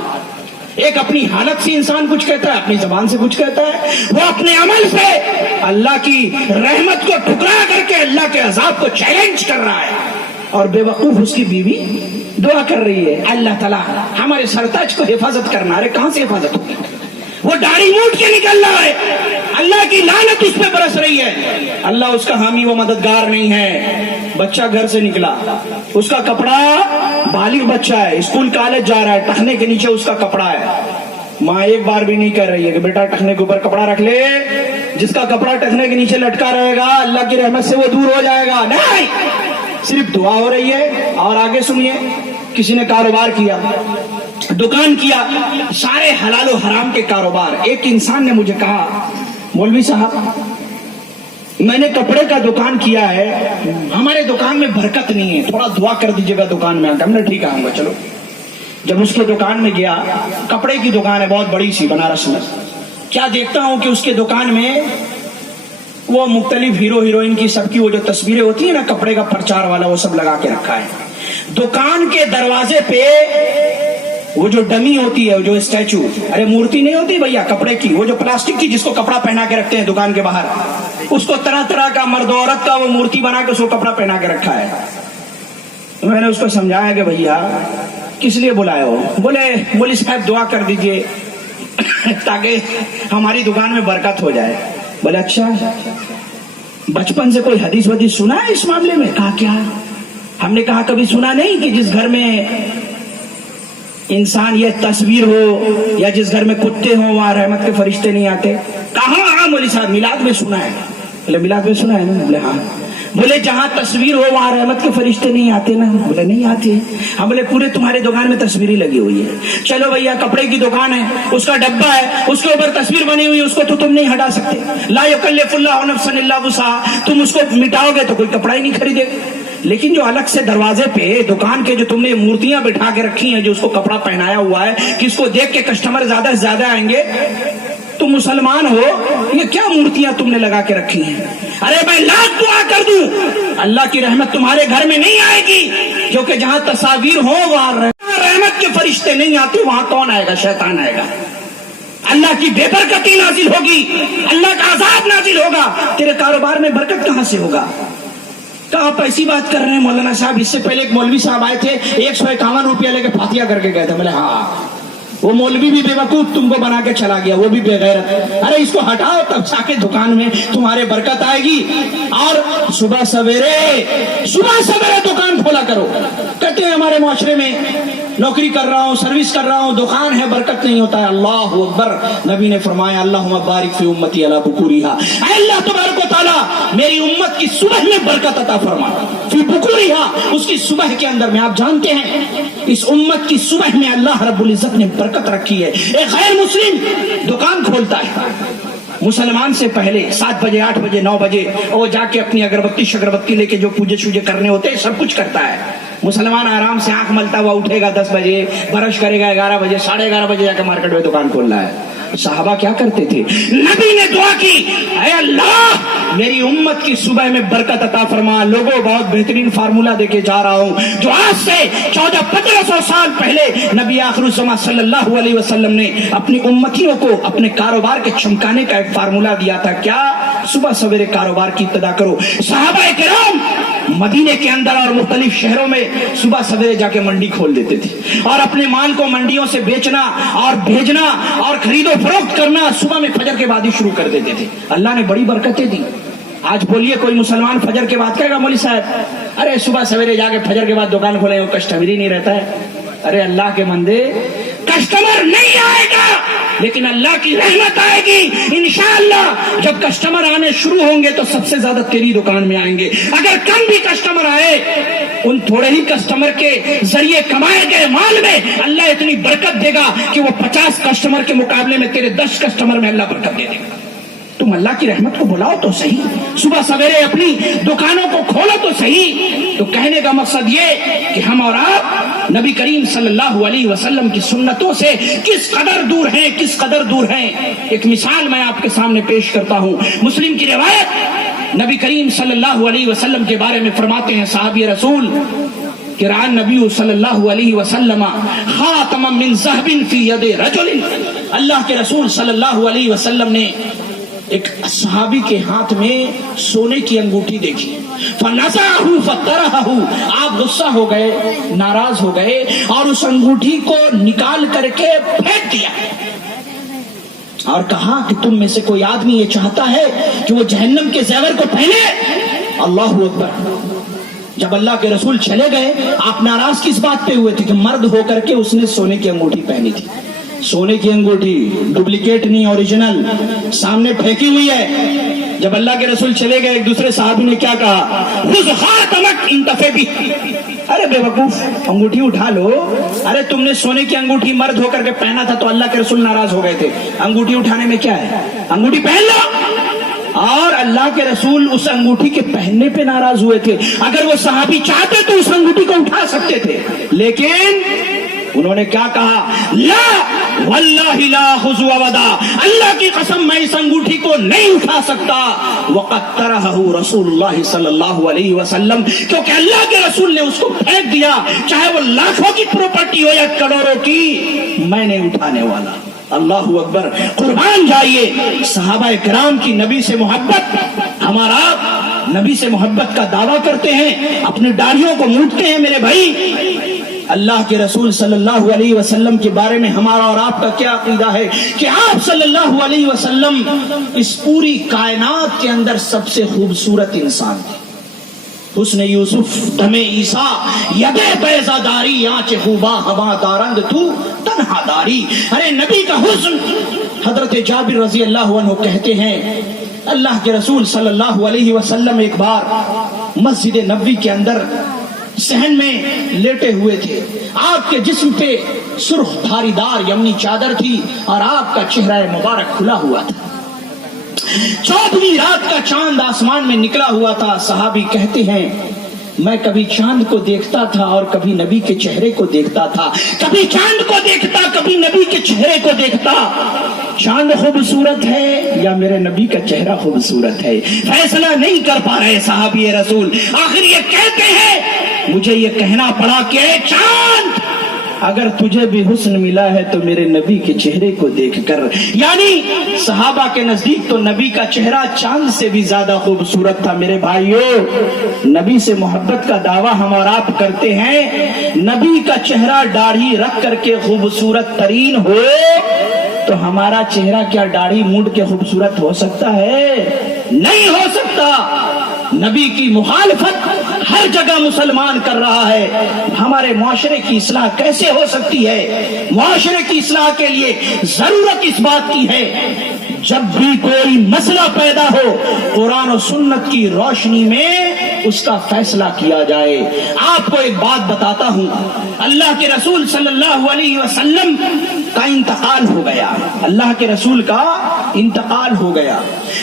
ایک اپنی حالت سے انسان کچھ کہتا ہے، اپنی زبان سے کچھ کہتا ہے، وہ اپنے عمل سے اللہ کی رحمت کو ٹھکرا کر کے اللہ کے عذاب کو چیلنج کر رہا ہے. اور بے وقوف اس کی بیوی دعا کر رہی ہے اللہ تعالیٰ ہمارے سرتاج کو حفاظت کرنا. ارے کہاں سے حفاظت ہوگی؟ وہ داڑھی مونڈ کے نکل رہا ہے، اللہ کی لعنت اس پہ برس رہی ہے. اللہ اس کا حامی و مددگار نہیں ہے. بچہ گھر سے نکلا، اس کا کپڑا، بالغ بچہ ہے، اسکول کالج جا رہا ہے، ٹخنے کے نیچے اس کا کپڑا ہے. ماں ایک بار بھی نہیں کہہ رہی ہے کہ بیٹا ٹخنے کے اوپر کپڑا رکھ لے، جس کا کپڑا ٹخنے کے نیچے لٹکا رہے گا اللہ کی رحمت سے وہ دور ہو جائے گا. نہیں، صرف دعا ہو رہی ہے. اور آگے سنیے، کسی نے کاروبار کیا، دکان کیا، سارے حلال و حرام کے کاروبار. ایک انسان نے مجھے کہا مولوی صاحب میں نے کپڑے کا دکان کیا ہے، ہمارے دکان میں برکت نہیں ہے، تھوڑا دعا کر دیجیے گا دکان میں. ہم نے ٹھیک ہے آؤں گا. چلو، جب اس کے دکان میں گیا، کپڑے کی دکان ہے بہت بڑی سی بنارس میں، کیا دیکھتا ہوں کہ اس کے دکان میں وہ مختلف ہیرو ہیروئن کی سب کی وہ جو تصویریں ہوتی ہیں نا کپڑے کا پرچار والا، وہ سب لگا کے رکھا ہے. دکان کے دروازے پہ وہ جو ڈمی ہوتی ہے، وہ جو اسٹیچو، ارے مورتی نہیں ہوتی بھیا کپڑے کی، وہ جو پلاسٹک کی جس کو کپڑا پہنا کے رکھتے ہیں دکان کے باہر، اس کو طرح طرح کا مرد و عورت کا وہ مورتی بنا کے اس کو کپڑا پہنا کے رکھا ہے. میں نے اس کو سمجھایا کہ بھیا کس لیے بلائے ہو؟ بولے مولوی صاحب دعا کر دیجئے تاکہ ہماری دکان میں برکت ہو جائے. بولے اچھا، بچپن سے کوئی حدیث ودیث سنا ہے اس معاملے میں؟ کہا کیا؟ ہم نے کہا کبھی سنا نہیں کہ جس گھر میں انسان یہ تصویر ہو یا جس گھر میں کتے ہوں وہاں رحمت کے فرشتے نہیں آتے. کہاں؟ ہاں مولوی صاحب میلاد میں سنا ہے. بولے میلاد میں سنا ہے نا؟ بولے ہاں. بولے جہاں تصویر ہو وہاں رحمت کے فرشتے نہیں آتے نا؟ بولے نہیں آتے. ہم بولے پورے تمہاری دکان میں تصویریں لگی ہوئی ہے. چلو بھیا کپڑے کی دکان ہے, اس کا ڈبہ ہے, اس کے اوپر تصویر بنی ہوئی ہے, اس کو تو تم نہیں ہٹا سکتے. لا یکلف اللہ نفسا الا وسعها, تم اس کو مٹاؤ گے تو کوئی کپڑا ہی نہیں خریدے. لیکن جو الگ سے دروازے پہ دکان کے جو تم نے مورتیاں بٹھا کے رکھی ہیں, جو اس کو کپڑا پہنایا ہوا ہے کہ اس کو دیکھ کے کسٹمر زیادہ سے زیادہ آئیں گے, تم مسلمان ہو, یہ کیا مورتیاں تم نے لگا کے رکھی ہیں؟ ارے میں لاکھ دعا کر دوں اللہ کی رحمت تمہارے گھر میں نہیں آئے گی, کیونکہ جہاں تصاویر ہو وہاں رحمت کے فرشتے نہیں آتے. وہاں کون آئے گا؟ شیطان آئے گا. اللہ کی بے برکتی نازل ہوگی, اللہ کا عذاب نازل ہوگا. تیرے کاروبار میں برکت کہاں سے ہوگا؟ کہا آپ ایسی بات کر رہے ہیں مولانا صاحب؟ اس سے پہلے ایک مولوی صاحب آئے تھے, 151 روپیہ لے کے فاتحہ کر کے گئے تھے. بولے ہاں, وہ مولوی بھی بے وقوف تم کو بنا کے چلا گیا, وہ بھی بے غیرت. ارے اس کو ہٹاؤ تب جا کے دکان میں تمہارے برکت آئے گی. اور صبح سویرے دکان کھولا کرو. کہتے ہیں ہمارے معاشرے میں نوکری کر رہا ہوں, سروس کر رہا ہوں, دکان ہے, برکت نہیں ہوتا ہے. اللہ اکبر. نبی نے فرمایا اللہم بارک فی امتی علی بکورہا, اے اللہ تبارک و تعالی میری امت کی صبح میں برکت عطا فرما. فی بکورہا, اس کی صبح کے اندر میں, آپ جانتے ہیں اس امت کی صبح میں اللہ رب العزت نے برکت رکھی ہے. ایک غیر مسلم دکان کھولتا ہے, مسلمان سے پہلے 7 بجے 8 بجے 9 بجے وہ جا کے اپنی اگربتی شگربتی لے کے جو پوجے شوجے کرنے ہوتے ہیں سب کچھ کرتا ہے. مسلمان آرام سے آنکھ ملتا ہوا اٹھے گا 10 بجے, برش کرے گا 11 بجے, 11:30 بجے جا کے مارکیٹ میں دکان کھول رہا ہے. صحابہ کیا کرتے تھے؟ نبی نے دعا کی, اے اللہ میری امت کی صبح میں برکت عطا فرما. لوگوں بہت بہترین فارمولا دے کے جا رہا ہوں, جو آج سے 1400-1500 سال پہلے نبی آخر الزماں صلی اللہ علیہ وسلم نے اپنی امتیوں کو اپنے کاروبار کے چمکانے کا ایک فارمولا دیا تھا. کیا؟ صبح سویرے کاروبار کی ابتدا کرو. صحابہ کرام مدینے کے اندر اور مختلف شہروں میں صبح سویرے جا کے منڈی کھول دیتے تھے, اور اپنے مال کو منڈیوں سے بیچنا اور بھیجنا اور خرید و فروخت کرنا صبح میں فجر کے بعد ہی شروع کر دیتے تھے. اللہ نے بڑی برکتیں دی. آج بولیے کوئی مسلمان فجر کے بعد کہے گا مولوی صاحب ارے صبح سویرے جا کے فجر کے بعد دکان کھولے, وہ کسٹمر ہی نہیں رہتا ہے. ارے اللہ کے بندے, کسٹمر نہیں آئے گا لیکن اللہ کی رحمت آئے گی انشاءاللہ. جب کسٹمر آنے شروع ہوں گے تو سب سے زیادہ تیری دکان میں آئیں گے. اگر کم بھی کسٹمر آئے, ان تھوڑے ہی کسٹمر کے ذریعے کمائے گئے مال میں اللہ اتنی برکت دے گا کہ وہ 50 کسٹمر کے مقابلے میں تیرے 10 کسٹمر میں اللہ برکت دے دے گا. تم اللہ کی رحمت کو بلاؤ تو صحیح, صبح سویرے اپنی دکانوں کو کھولو تو صحیح. تو کہنے کا مقصد یہ کہ ہم اور آپ نبی کریم صلی اللہ علیہ وسلم کی سنتوں سے کس قدر دور ہیں, کس قدر دور ہیں. ایک مثال میں آپ کے سامنے پیش کرتا ہوں. مسلم کی روایت, نبی کریم صلی اللہ علیہ وسلم کے بارے میں فرماتے ہیں صحابی رسول کہ رأى النبی صلی اللہ علیہ وسلم خاتما من ذهب فی ید رجل. اللہ کے رسول صلی اللہ علیہ وسلم نے ایک صحابی کے ہاتھ میں سونے کی انگوٹھی دیکھی. فنزعه فطرحه, آپ غصہ ہو گئے, ناراض ہو گئے اور اس انگوٹھی کو نکال کر کے پھینک دیا اور کہا کہ تم میں سے کوئی آدمی یہ چاہتا ہے کہ وہ جہنم کے زیور کو پہنے؟ اللہ اکبر. جب اللہ کے رسول چلے گئے, آپ ناراض کس بات پہ ہوئے تھے کہ مرد ہو کر کے اس نے سونے کی انگوٹھی پہنی تھی. سونے کی انگوٹھی, ڈپلیکیٹ نہیں, اوریجنل, سامنے پھینکی ہوئی ہے. جب اللہ کے رسول چلے گئے, ایک دوسرے صحابی نے کیا کہا؟ خذ خاتمک انتفع بہ. ارے بے وقوف, انگوٹھی اٹھا لو. ارے تم نے سونے کی انگوٹھی مرد ہو کر کے پہنا تھا تو اللہ کے رسول ناراض ہو گئے تھے. انگوٹھی اٹھانے میں کیا ہے؟ انگوٹھی پہن لو. اور اللہ کے رسول اس انگوٹھی کے پہننے پہ ناراض ہوئے تھے. اگر وہ صحابی چاہتے تو اس انگوٹھی کو اٹھا سکتے تھے, لیکن انہوں نے کیا کہا؟ لا واللہ لا خذ ودا, اللہ کی قسم میں اس انگوٹھی کو نہیں اٹھا سکتا. وقد طرحہ رسول اللہ صلی اللہ علیہ وسلم, کیونکہ اللہ کے رسول نے اس کو پھینک دیا, چاہے وہ لاکھوں کی پراپرٹی ہو یا کروڑوں کی, میں نے اٹھانے والا. اللہ اکبر. قربان جائیے صحابہ کرام کی نبی سے محبت. ہمارا نبی سے محبت کا دعویٰ کرتے ہیں, اپنی داڑھیوں کو مونڈتے ہیں. میرے بھائی, اللہ کے رسول صلی اللہ علیہ وسلم کے بارے میں ہمارا اور آپ کا کیا عقیدہ ہے کہ آپ صلی اللہ علیہ وسلم اس پوری کائنات کے اندر سب سے خوبصورت انسان تھے. حسن یوسف دم عیسیٰ ید بیضا داری آنچ خوبا ہوا دارند تو تنہا داری. ارے نبی کا حسن, حضرت جابر رضی اللہ عنہ کہتے ہیں اللہ کے رسول صلی اللہ علیہ وسلم ایک بار مسجد نبوی کے اندر صحن میں لیٹے ہوئے تھے. آپ کے جسم پہ سرخ دھاری دار یمنی چادر تھی اور آپ کا چہرہ مبارک کھلا ہوا تھا. 14ویں رات کا چاند آسمان میں نکلا ہوا تھا. صحابی کہتے ہیں میں کبھی چاند کو دیکھتا تھا اور کبھی نبی کے چہرے کو دیکھتا تھا. کبھی چاند کو دیکھتا, کبھی نبی کے چہرے کو دیکھتا. چاند خوبصورت ہے یا میرے نبی کا چہرہ خوبصورت ہے, فیصلہ نہیں کر پا رہے صحابی رسول. آخر یہ کہتے ہیں مجھے یہ کہنا پڑا کہ اے چاند, اگر تجھے بھی حسن ملا ہے تو میرے نبی کے چہرے کو دیکھ کر. یعنی صحابہ کے نزدیک تو نبی کا چہرہ چاند سے بھی زیادہ خوبصورت تھا. میرے بھائیو, نبی سے محبت کا دعویٰ ہم اور آپ کرتے ہیں, نبی کا چہرہ داڑھی رکھ کر کے خوبصورت ترین ہو تو ہمارا چہرہ کیا داڑھی موڑ کے خوبصورت ہو سکتا ہے؟ نہیں ہو سکتا. نبی کی مخالفت ہر جگہ مسلمان کر رہا ہے. ہمارے معاشرے کی اصلاح کیسے ہو سکتی ہے؟ معاشرے کی اصلاح کے لیے ضرورت اس بات کی ہے جب بھی کوئی مسئلہ پیدا ہو قرآن و سنت کی روشنی میں اس کا فیصلہ کیا جائے. آپ کو ایک بات بتاتا ہوں, اللہ کے رسول صلی اللہ علیہ وسلم کا انتقال ہو گیا. اللہ کے رسول کا انتقال ہو گیا.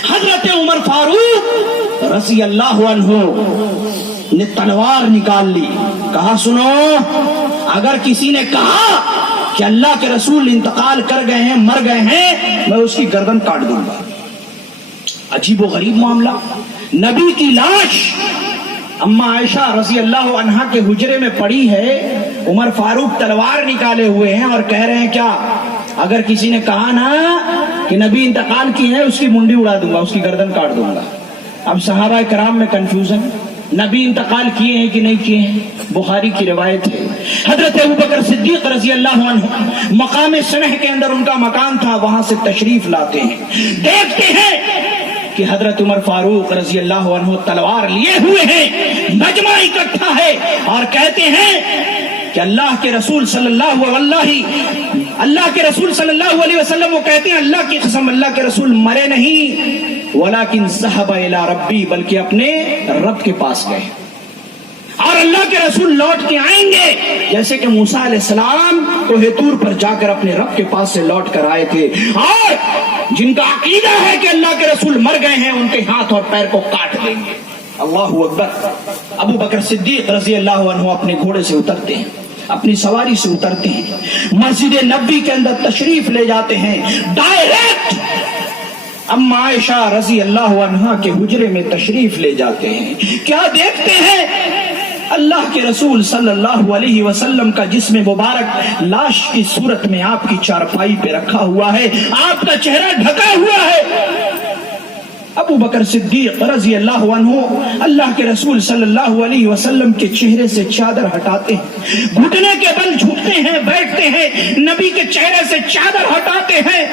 حضرت عمر فاروق رضی اللہ عنہ نے تلوار نکال لی. کہا سنو, اگر کسی نے کہا کہ اللہ کے رسول انتقال کر گئے ہیں, مر گئے ہیں, میں اس کی گردن کاٹ دوں گا. عجیب و غریب معاملہ. نبی کی لاش اما عائشہ رضی اللہ عنہا کے حجرے میں پڑی ہے, عمر فاروق تلوار نکالے ہوئے ہیں اور کہہ رہے ہیں کیا اگر کسی نے کہا نا کہ نبی انتقال کیے ہیں اس کی منڈی اڑا دوں گا, اس کی گردن کاٹ دوں گا. اب صحابہ کرام میں کنفیوژن, نبی انتقال کیے ہیں کہ نہیں کیے ہیں؟ بخاری کی روایت ہے حضرت ابوبکر صدیق رضی اللہ عنہ مقام سنہ کے اندر ان کا مکان تھا, وہاں سے تشریف لاتے ہیں, دیکھتے ہیں کہ حضرت عمر فاروق رضی اللہ عنہ تلوار لیے ہوئے ہیں, مجمع اکٹھا ہے اور کہتے ہیں کہ اللہ کے رسول صلی اللہ علیہ وسلم وہ کہتے ہیں اللہ کی قسم اللہ کے رسول مرے نہیں, ولیکن ذهب الی ربی, بلکہ اپنے رب کے پاس گئے اور اللہ کے رسول لوٹ کے آئیں گے جیسے کہ موسیٰ علیہ السلام کوہ طور پر جا کر اپنے رب کے پاس سے لوٹ کر آئے تھے. اور جن کا عقیدہ ہے کہ اللہ کے رسول مر گئے ہیں ان کے ہاتھ اور پیر کو کاٹ دیں گے. اللہ اکبر. ابو بکر صدیق رضی اللہ عنہ اپنے گھوڑے سے اترتے ہیں, اپنی سواری سے اترتے ہیں, مسجد نبوی کے اندر تشریف لے جاتے ہیں, ڈائریکٹ اما عائشہ رضی اللہ عنہا کے حجرے میں تشریف لے جاتے ہیں. کیا دیکھتے ہیں؟ اللہ کے رسول صلی اللہ علیہ وسلم کا جسم مبارک لاش کی صورت میں آپ کی چارپائی پہ رکھا ہوا ہے, آپ کا چہرہ ڈھکا ہوا ہے. ابو بکر صدیق رضی اللہ عنہ اللہ کے رسول صلی اللہ علیہ وسلم کے چہرے سے چادر ہٹاتے ہیں, گھٹنے کے بل جھکتے ہیں, بیٹھتے ہیں, نبی کے چہرے سے چادر ہٹاتے ہیں,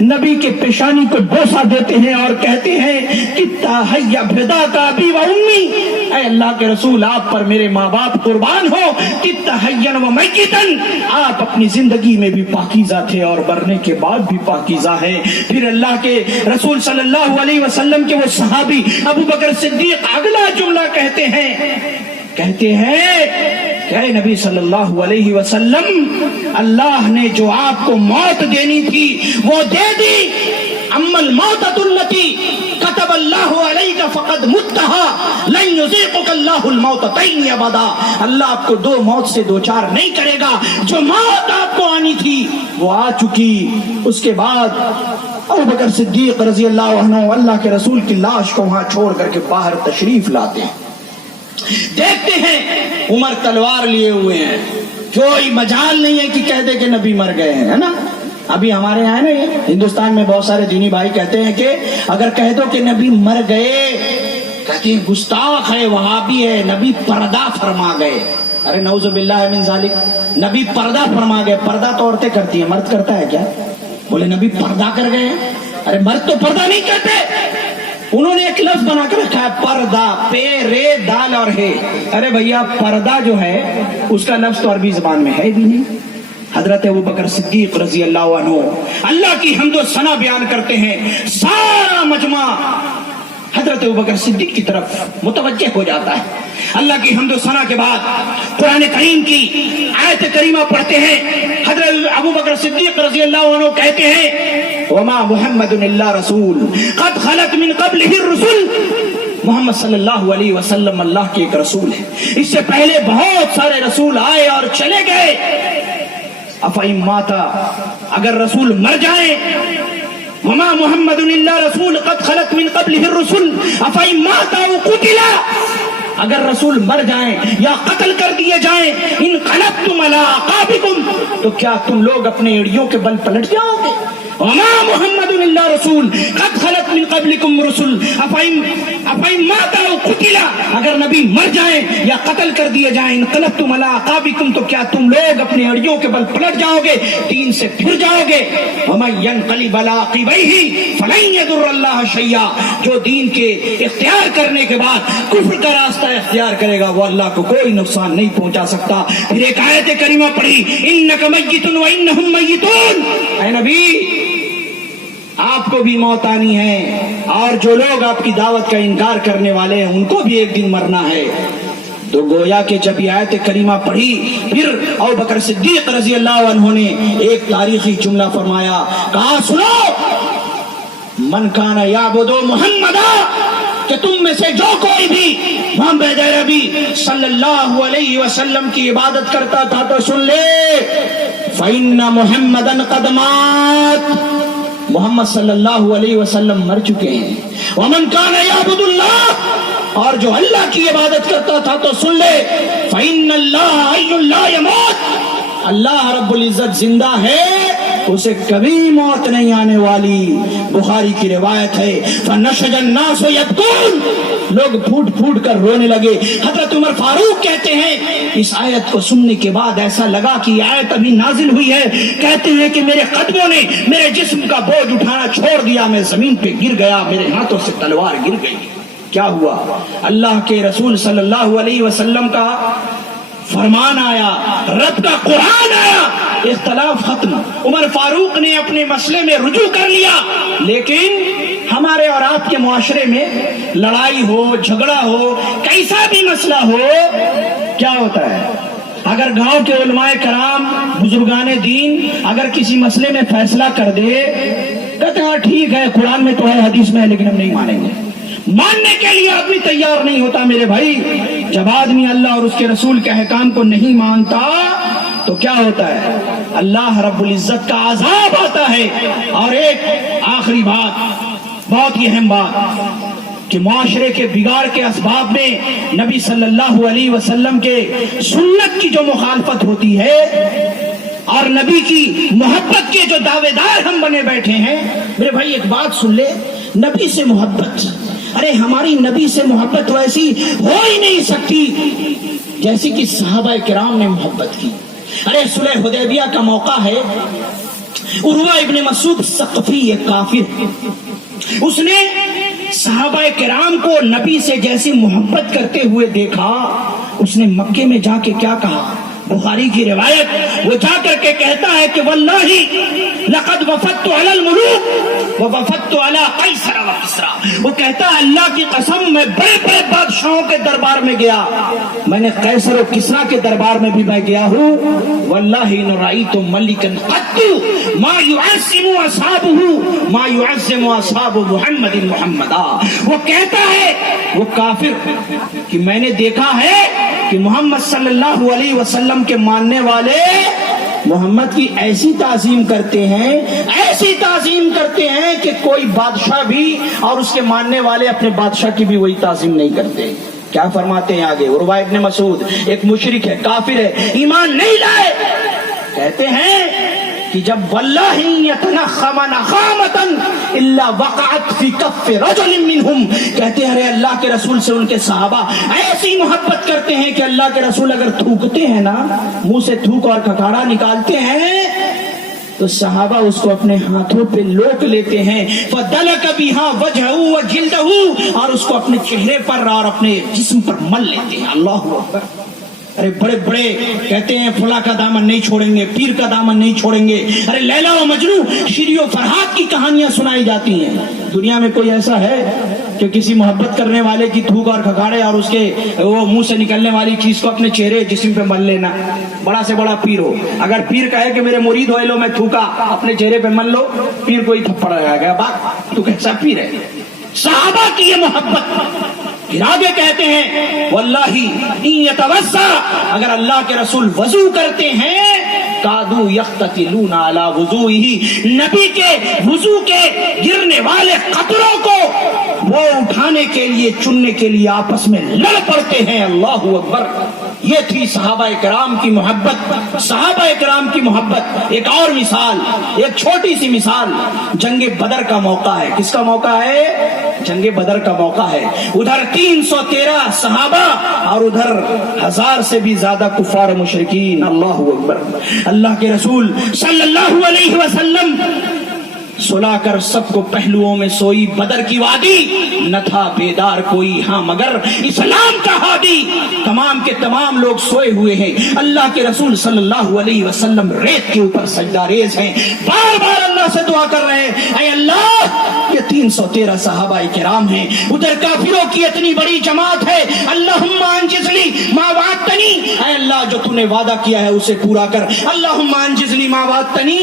نبی کے پیشانی کو بوسہ دیتے ہیں اور کہتے ہیں کہ تحیّا بھدا کا ابی و امی, اے اللہ کے رسول آپ پر میرے ماں باپ قربان ہو, کہ تحیّن و میتن, آپ اپنی زندگی میں بھی پاکیزہ تھے اور مرنے کے بعد بھی پاکیزہ ہیں. پھر اللہ کے رسول صلی اللہ علیہ وسلم کے وہ صحابی ابو بکر صدیق اگلا جملہ کہتے ہیں کہ اے نبی صلی اللہ علیہ وسلم اللہ نے جو آپ کو موت دینی تھی وہ دے دی. اما الموتۃ التي كتب الله عليك فقد متها لن يذيقك الله الموتتين ابدا. اللہ آپ کو دو موت سے دوچار نہیں کرے گا, جو موت آپ کو آنی تھی وہ آ چکی. اس کے بعد ابو بکر صدیق رضی اللہ عنہ اللہ کے رسول کی لاش کو وہاں چھوڑ کر کے باہر تشریف لاتے ہیں. دیکھتے ہیں عمر تلوار لیے ہوئے ہیں, کوئی مجال نہیں ہے کہ کہہ دے کہ نبی مر گئے ہیں, ہے نا. ابھی ہمارے یہاں نا ہندوستان میں بہت سارے دینی بھائی کہتے ہیں کہ اگر کہہ دو کہ نبی مر گئے, کہتے ہیں گستاخ ہے, وہابی ہے, نبی پردہ فرما گئے. ارے نعوذ باللہ من ذالک, نبی پردہ فرما گئے. پردہ تو عورتیں کرتی ہیں, مرد کرتا ہے کیا؟ بولے نبی پردہ کر گئے ہیں. ارے مرد تو پردہ نہیں کرتے, انہوں نے ایک لفظ بنا کر رکھا ہے پردہ, پے رے دال اور ہے. ارے بھیا پردہ جو ہے اس کا لفظ تو عربی زبان میں ہے بھی نہیں. حضرت ابوبکر صدیق رضی اللہ عنہ اللہ کی حمد و ثنا بیان کرتے ہیں، سارا مجمع حضرت ابوبکر صدیق کی طرف متوجہ ہو جاتا ہے. اللہ کی حمد و ثنا کے بعد قرآن کریم کی آیت کریمہ پڑھتے ہیں. حضرت ابوبکر صدیق رضی اللہ عنہ کہتے ہیں وما محمد الا رسول قد خلت من قبلہ الرسل. محمد صلی اللہ علیہ وسلم اللہ کے ایک رسول ہے، اس سے پہلے بہت سارے رسول آئے اور چلے گئے. افئن ماتا، اگر رسول مر جائیں، وما محمد الا رسول قد خلت من قبلہ الرسل افئن ماتا وقتل، اگر رسول مر جائیں یا قتل کر دیے جائیں، انقلبتم علی اعقابکم، تو کیا تم لوگ اپنے ایڑیوں کے بل پلٹ جاؤ گے؟ وما محمد الا رسول قد خلت من قبلکم رسل افئن ماتا وقتل، اگر نبی مر جائیں یا قتل کر دیے جائیں، انقلبتم علی اعقابکم، تو کیا تم لوگ اپنے ایڑیوں کے بل پلٹ جاؤ گے، دین سے پھر جاؤ گے؟ ومن ينقلب علی عقبیہ فلن یضر اللہ شیئا، جو دین کے اختیار کرنے کے بعد کفر کا راستہ اختیار کرے گا وہ اللہ کو کوئی نقصان نہیں پہنچا سکتا. پھر ایک آیت کریمہ پڑھی انک میت وانہم میتون، اے نبی آپ کو بھی موت آنی ہے، اور جو لوگ آپ کی دعوت کا انکار کرنے والے ہیں ان کو بھی ایک دن مرنا ہے. تو گویا کہ جب یہ آیت کریمہ پڑھی، پھر ابوبکر صدیق رضی اللہ عنہ نے ایک تاریخی جملہ فرمایا، کہا سنو من کان یعبد محمدا، کہ تم میں سے جو کوئی بھی محمد عربی صلی اللہ علیہ وسلم کی عبادت کرتا تھا تو سن لے، فإن محمدا قد مات، محمد صلی اللہ علیہ وسلم مر چکے ہیں. ومن کان یعبد اللہ، اور جو اللہ کی عبادت کرتا تھا تو سن لے، فإن اللہ حی لا یموت، اللہ رب العزت زندہ ہے، اسے کبھی موت نہیں آنے والی. بخاری کی روایت ہے فنشج الناس یبکون، لوگ پھوٹ پھوٹ کر رونے لگے. حضرت عمر فاروق کہتے ہیں اس آیت کو سننے کے بعد ایسا لگا کہ یہ آیت ابھی نازل ہوئی ہے. کہتے ہیں کہ میرے قدموں نے میرے جسم کا بوجھ اٹھانا چھوڑ دیا، میں زمین پہ گر گیا، میرے ہاتھوں سے تلوار گر گئی. کیا ہوا؟ اللہ کے رسول صلی اللہ علیہ وسلم کا فرمان آیا، رب کا قرآن آیا، اختلاف ختم. عمر فاروق نے اپنے مسئلے میں رجوع کر لیا. لیکن ہمارے اور آپ کے معاشرے میں لڑائی ہو، جھگڑا ہو، کیسا بھی مسئلہ ہو، کیا ہوتا ہے؟ اگر گاؤں کے علماء کرام، بزرگان دین اگر کسی مسئلے میں فیصلہ کر دے، کہتے ہیں ٹھیک ہے قرآن میں تو ہے، حدیث میں ہے، لیکن ہم نہیں مانیں گے. ماننے کے لیے آدمی تیار نہیں ہوتا میرے بھائی. جب آدمی اللہ اور اس کے رسول کے احکام کو نہیں مانتا تو کیا ہوتا ہے؟ اللہ رب العزت کا عذاب آتا ہے. اور ایک آخری بات، بہت ہی اہم بات، کہ معاشرے کے بگاڑ کے اسباب میں نبی صلی اللہ علیہ وسلم کے سنت کی جو مخالفت ہوتی ہے اور نبی کی محبت کے جو دعوے دار ہم بنے بیٹھے ہیں، میرے بھائی ایک بات سن لے، نبی سے محبت، ارے ہماری نبی سے محبت ویسی ہو ہی نہیں سکتی جیسی کہ صحابہ کرام نے محبت کی. ارے صلح حدیبیہ کا موقع ہے، عروہ ابن مسعود ثقفی ایک کافر، اس نے صحابہ کرام کو نبی سے جیسی محبت کرتے ہوئے دیکھا، اس نے مکے میں جا کے کیا کہا؟ بخاری کی روایت، وہ جا کر کے کہتا ہے کہ واللہ لقد وفدت علی الملوک ووفدت علی قیصر و کسریٰ، وہ کہتا ہے اللہ کی قسم میں بڑے بڑے بادشاہوں کے دربار میں گیا، میں نے قیصر و کسریٰ کے دربار میں بھی میں گیا ہوں. واللہ ان رأیت ملکا قط ما يعظم اصحابہ ما يعظم اصحاب محمد محمدا. وہ کہتا ہے، وہ کافر، کہ میں نے دیکھا ہے کہ محمد صلی اللہ علیہ وسلم کے ماننے والے محمد کی ایسی تعظیم کرتے ہیں، ایسی تعظیم کرتے ہیں کہ کوئی بادشاہ بھی اور اس کے ماننے والے اپنے بادشاہ کی بھی وہی تعظیم نہیں کرتے. کیا فرماتے ہیں آگے؟ عروہ ابن مسعود ایک مشرک ہے، کافر ہے، ایمان نہیں لائے، کہتے ہیں کہ جب واللہ یتنخم نخامتا الا وقعت فی کف رجل منہم، کہتے ہیں ارے اللہ کے رسول سے ان کے صحابہ ایسی محبت کرتے ہیں کہ اللہ کے رسول اگر تھوکتے ہیں نا، منہ سے تھوک اور کھکاڑا نکالتے ہیں تو صحابہ اس کو اپنے ہاتھوں پہ لوٹ لیتے ہیں، فدلک بہا وجہہ وجلدہ، اور اس کو اپنے چہرے پر اور اپنے جسم پر مل لیتے ہیں. اللہ اکبر. ارے بڑے بڑے کہتے ہیں فلاں کا دامن نہیں چھوڑیں گے، پیر کا دامن نہیں چھوڑیں گے. ارے لیلا و مجنو، شیری و فرحات کی کہانیاں سنائی جاتی ہیں. دنیا میں کوئی ایسا ہے کہ کسی محبت کرنے والے کی تھوک اور کھکاڑے اور اس کے وہ منہ سے نکلنے والی چیز کو اپنے چہرے جسم پہ مل لینا؟ بڑا سے بڑا پیر ہو، اگر پیر کہے کہ میرے مرید ہوئے لو میں تھوکا اپنے چہرے پہ مل لو، پیر کو ہی تھپڑ لگائے گا، باپ تو کیسا پیر ہے؟ صحابہ کی یہ محبت. پھر آگے کہتے ہیں واللہ ان یتوضا، اگر اللہ کے رسول وضو کرتے ہیں کادو یقتتلون علی وضوئہ، نبی کے وضو کے گرنے والے قطروں کو وہ اٹھانے کے لیے چننے کے لیے آپس میں لڑ پڑتے ہیں. اللہ اکبر. یہ تھی صحابہ کرام کی محبت، صحابہ کرام کی محبت. ایک اور مثال، ایک چھوٹی سی مثال، جنگ بدر کا موقع ہے. کس کا موقع ہے؟ جنگ بدر کا موقع ہے. ادھر 313 صحابہ اور ادھر 1000 سے بھی زیادہ کفار و مشرکین. اللہ اکبر. اللہ کے رسول صلی اللہ علیہ وسلم سلا کر سب کو پہلوؤں میں سوئی. بدر کی وادی نہ تھا بیدار کوئی، ہاں مگر اسلام کا ہادی. تمام کے تمام لوگ سوئے ہوئے ہیں. اللہ کے رسول صلی اللہ علیہ وسلم ریت کے اوپر سجدہ ریز ہیں، بار بار اللہ سے دعا کر رہے ہیں اے اللہ، یہ 313 صحابہ کرام ہیں، ادھر کافروں کی اتنی بڑی جماعت ہے. اللہم انجزنی ما وعدتنی، اے اللہ جو تو نے وعدہ کیا ہے اسے پورا کر. اللہم انجزنی ما وعدتنی،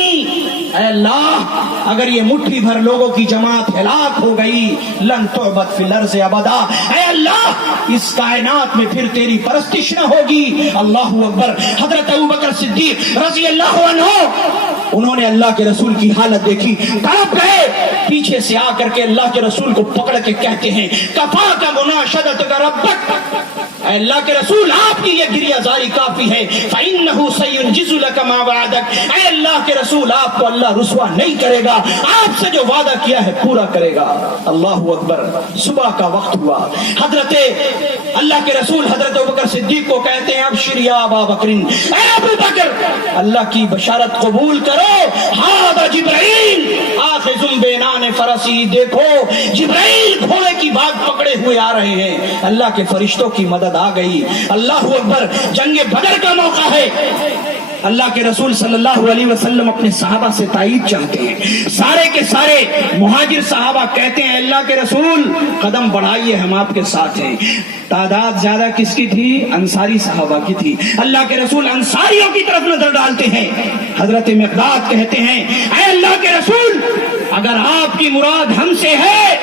اے اللہ اگر یہ مٹھی بھر لوگوں کی جماعت ہلاک ہو گئی لن تعبد فی الارض ابدا، اے اللہ اس کائنات میں پھر تیری پرستش نہ ہوگی. اللہ اکبر. حضرت ابوبکر صدیق رضی اللہ عنہ، انہوں نے اللہ کے رسول کی حالت دیکھی، تڑپ گئے. پیچھے سے آ کر کے اللہ کے رسول کو پکڑ کے کہتے ہیں کفا کا مناشدت کا ربک، اے اللہ کے رسول آپ کی یہ گریہ زاری کافی ہے. فإنه سينجز لك ما وعدك، اے اللہ کے رسول آپ کو اللہ رسوا نہیں کرے گا، آپ سے جو وعدہ کیا ہے پورا کرے گا. اللہ اکبر. صبح کا وقت ہوا. حضرت اللہ کے رسول حضرت ابوبکر صدیق کو کہتے ہیں ابشر یا ابا بکر، اے ابو بکر اللہ کی بشارت قبول کرو. ھذا جبرائیل آخذ بینان فرسی، دیکھو جبرائیل گھوڑے کی بات پکڑے ہوئے آ رہے ہیں. اللہ کے فرشتوں کی مدد آ گئی. اللہ اکبر. جنگ بدر کا موقع ہے. اللہ کے رسول صلی اللہ علیہ وسلم اپنے صحابہ سے تائید چاہتے ہیں. سارے کے سارے مہاجر صحابہ کہتے ہیں اللہ کے رسول قدم بڑھائیے ہم آپ کے ساتھ ہیں. تعداد زیادہ کس کی تھی؟ انصاری صحابہ کی تھی. اللہ کے رسول انصاریوں کی طرف نظر ڈالتے ہیں. حضرت مقداد کہتے ہیں اے اللہ کے رسول اگر آپ کی مراد ہم سے ہے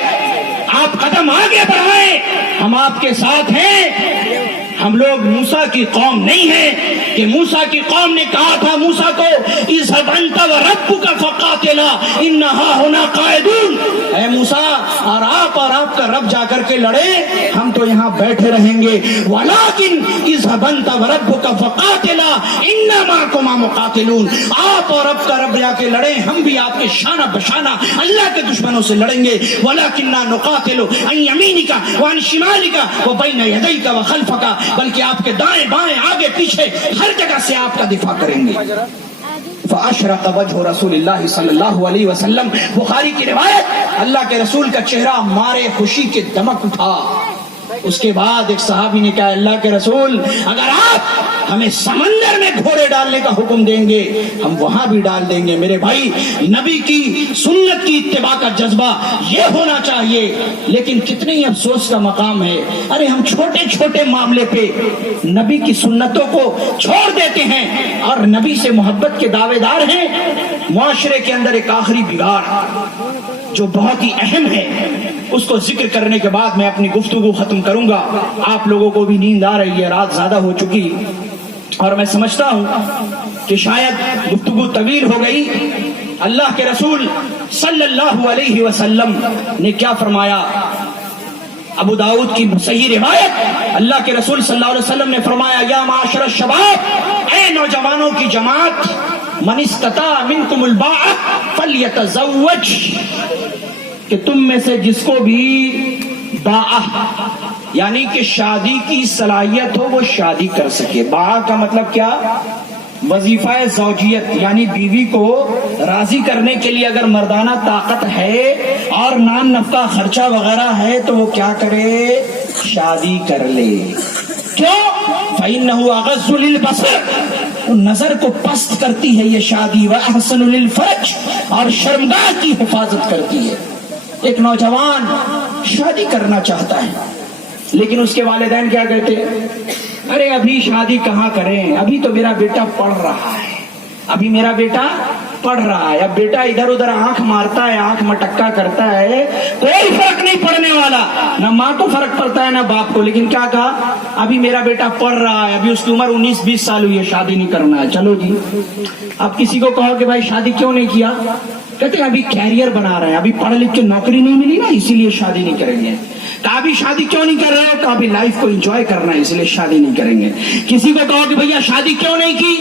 آپ قدم آگے بڑھائیں، ہم آپ کے ساتھ ہیں. ہم لوگ موسیٰ کی قوم نہیں ہیں کہ موسیٰ کی قوم نے کہا تھا موسیٰ کو اذهب انت وربك فقاتلا انہا ہونا قائدون، اے موسیٰ اور آپ کا رب جا کر کے لڑے، ہم تو یہاں بیٹھے رہیں گے. ولیکن اذهب انت وربك فقاتلا انما معكما مقاتلون، آپ اور رب کا رب جا کے لڑیں، ہم بھی آپ کے شانہ بشانہ اللہ کے دشمنوں سے لڑیں گے. ولکننا نقاتل عن یمینک وعن شمالک وبین یدیک وخلفک، بلکہ آپ کے دائیں بائیں آگے پیچھے ہر جگہ سے آپ کا دفاع کریں گے. فاشرق وجہ رسول اللہ صلی اللہ علیہ وسلم. بخاری کی روایت، اللہ کے رسول کا چہرہ مارے خوشی کے دمک اٹھا. اس کے بعد ایک صحابی نے کہا اللہ کے رسول اگر آپ ہمیں سمندر میں گھوڑے ڈالنے کا حکم دیں گے ہم وہاں بھی ڈال دیں گے. میرے بھائی نبی کی سنت کی اتباع کا جذبہ یہ ہونا چاہیے. لیکن کتنے ہی افسوس کا مقام ہے، ارے ہم چھوٹے چھوٹے معاملے پہ نبی کی سنتوں کو چھوڑ دیتے ہیں اور نبی سے محبت کے دعوے دار ہیں. معاشرے کے اندر ایک آخری بگاڑ جو بہت ہی اہم ہے، اس کو ذکر کرنے کے بعد میں اپنی گفتگو ختم کروں گا. آپ لوگوں کو بھی نیند آ رہی ہے، رات زیادہ ہو چکی اور میں سمجھتا ہوں کہ شاید گفتگو طویل ہو گئی. اللہ کے رسول صلی اللہ علیہ وسلم نے کیا فرمایا؟ ابو داؤد کی صحیح روایت، اللہ کے رسول صلی اللہ علیہ وسلم نے فرمایا یا معاشر الشباب، اے نوجوانوں کی جماعت، من استطاع منکم الباء فلیتزوج، کہ تم میں سے جس کو بھی باء یعنی کہ شادی کی صلاحیت ہو وہ شادی کر سکے. باء کا مطلب کیا؟ وظیفہ زوجیت، یعنی بیوی کو راضی کرنے کے لیے اگر مردانہ طاقت ہے اور نان نفقہ خرچہ وغیرہ ہے تو وہ کیا کرے؟ شادی کر لے. کیوں؟ فَإِنَّهُ أَغَضُّ لِلْبَصَرِ، نظر کو پست کرتی ہے یہ شادی، وَأَحْسَنُ لِلْفَرْجِ، اور شرمگاہ کی حفاظت کرتی ہے۔ ایک نوجوان شادی کرنا چاہتا ہے لیکن اس کے والدین کیا کہتے ہیں؟ ارے ابھی شادی کہاں کریں، ابھی تو میرا بیٹا پڑھ رہا ہے، ابھی میرا بیٹا پڑھ رہا ہے۔ اب بیٹا ادھر ادھر آنکھ مارتا ہے، آنکھ مٹکا کرتا ہے، کوئی فرق نہیں پڑنے والا، نہ ماں کو فرق پڑتا ہے نہ باپ کو، لیکن کیا کہا؟ ابھی میرا بیٹا پڑھ رہا ہے، ابھی اس کی عمر 19-20 سال ہوئی ہے، شادی نہیں کرنا ہے۔ چلو جی، اب کسی کو کہو کہ بھائی شادی کیوں نہیں کیا؟ کہتے ہیں ابھی کیریئر بنا رہے ہیں، ابھی پڑھ لکھ کے نوکری نہیں ملی نا، اسی لیے شادی نہیں کریں گے۔ کہا ابھی شادی کیوں نہیں کر رہے ہو؟ کہا ابھی لائف کو انجوائے کرنا ہے، اس لیے شادی نہیں کریں گے۔ کسی کو کہو کہ بھیا شادی کیوں نہیں کی؟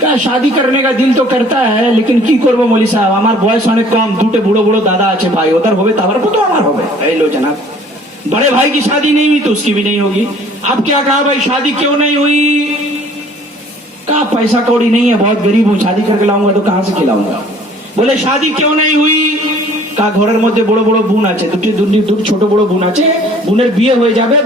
کہا شادی کرنے کا دل تو کرتا ہے لیکن کی کربو مولوی صاحب، ہمار بوائس অনেক কম, দুটো বুড়ো বুড়ো দাদা আছে ভাই, ওদের হবে তো আমার তো আমার হবে। اے لو جناب، بڑے بھائی کی شادی نہیں ہوئی تو اس کی بھی نہیں ہوگی۔ اب کیا کہا بھائی شادی کیوں نہیں ہوئی؟ کہا پیسہ کوڑی نہیں ہے، بہت غریب ہوں، شادی کر کے لاؤں گا تو کہاں سے کھلاؤں گا۔ بولے شادی کیوں نہیں ہوئی؟ کہا ঘরের মধ্যে বড় বড় বোন আছে, দুটো ছোট বড় বোন আছে, বোনের বিয়ে হয়ে যাবে,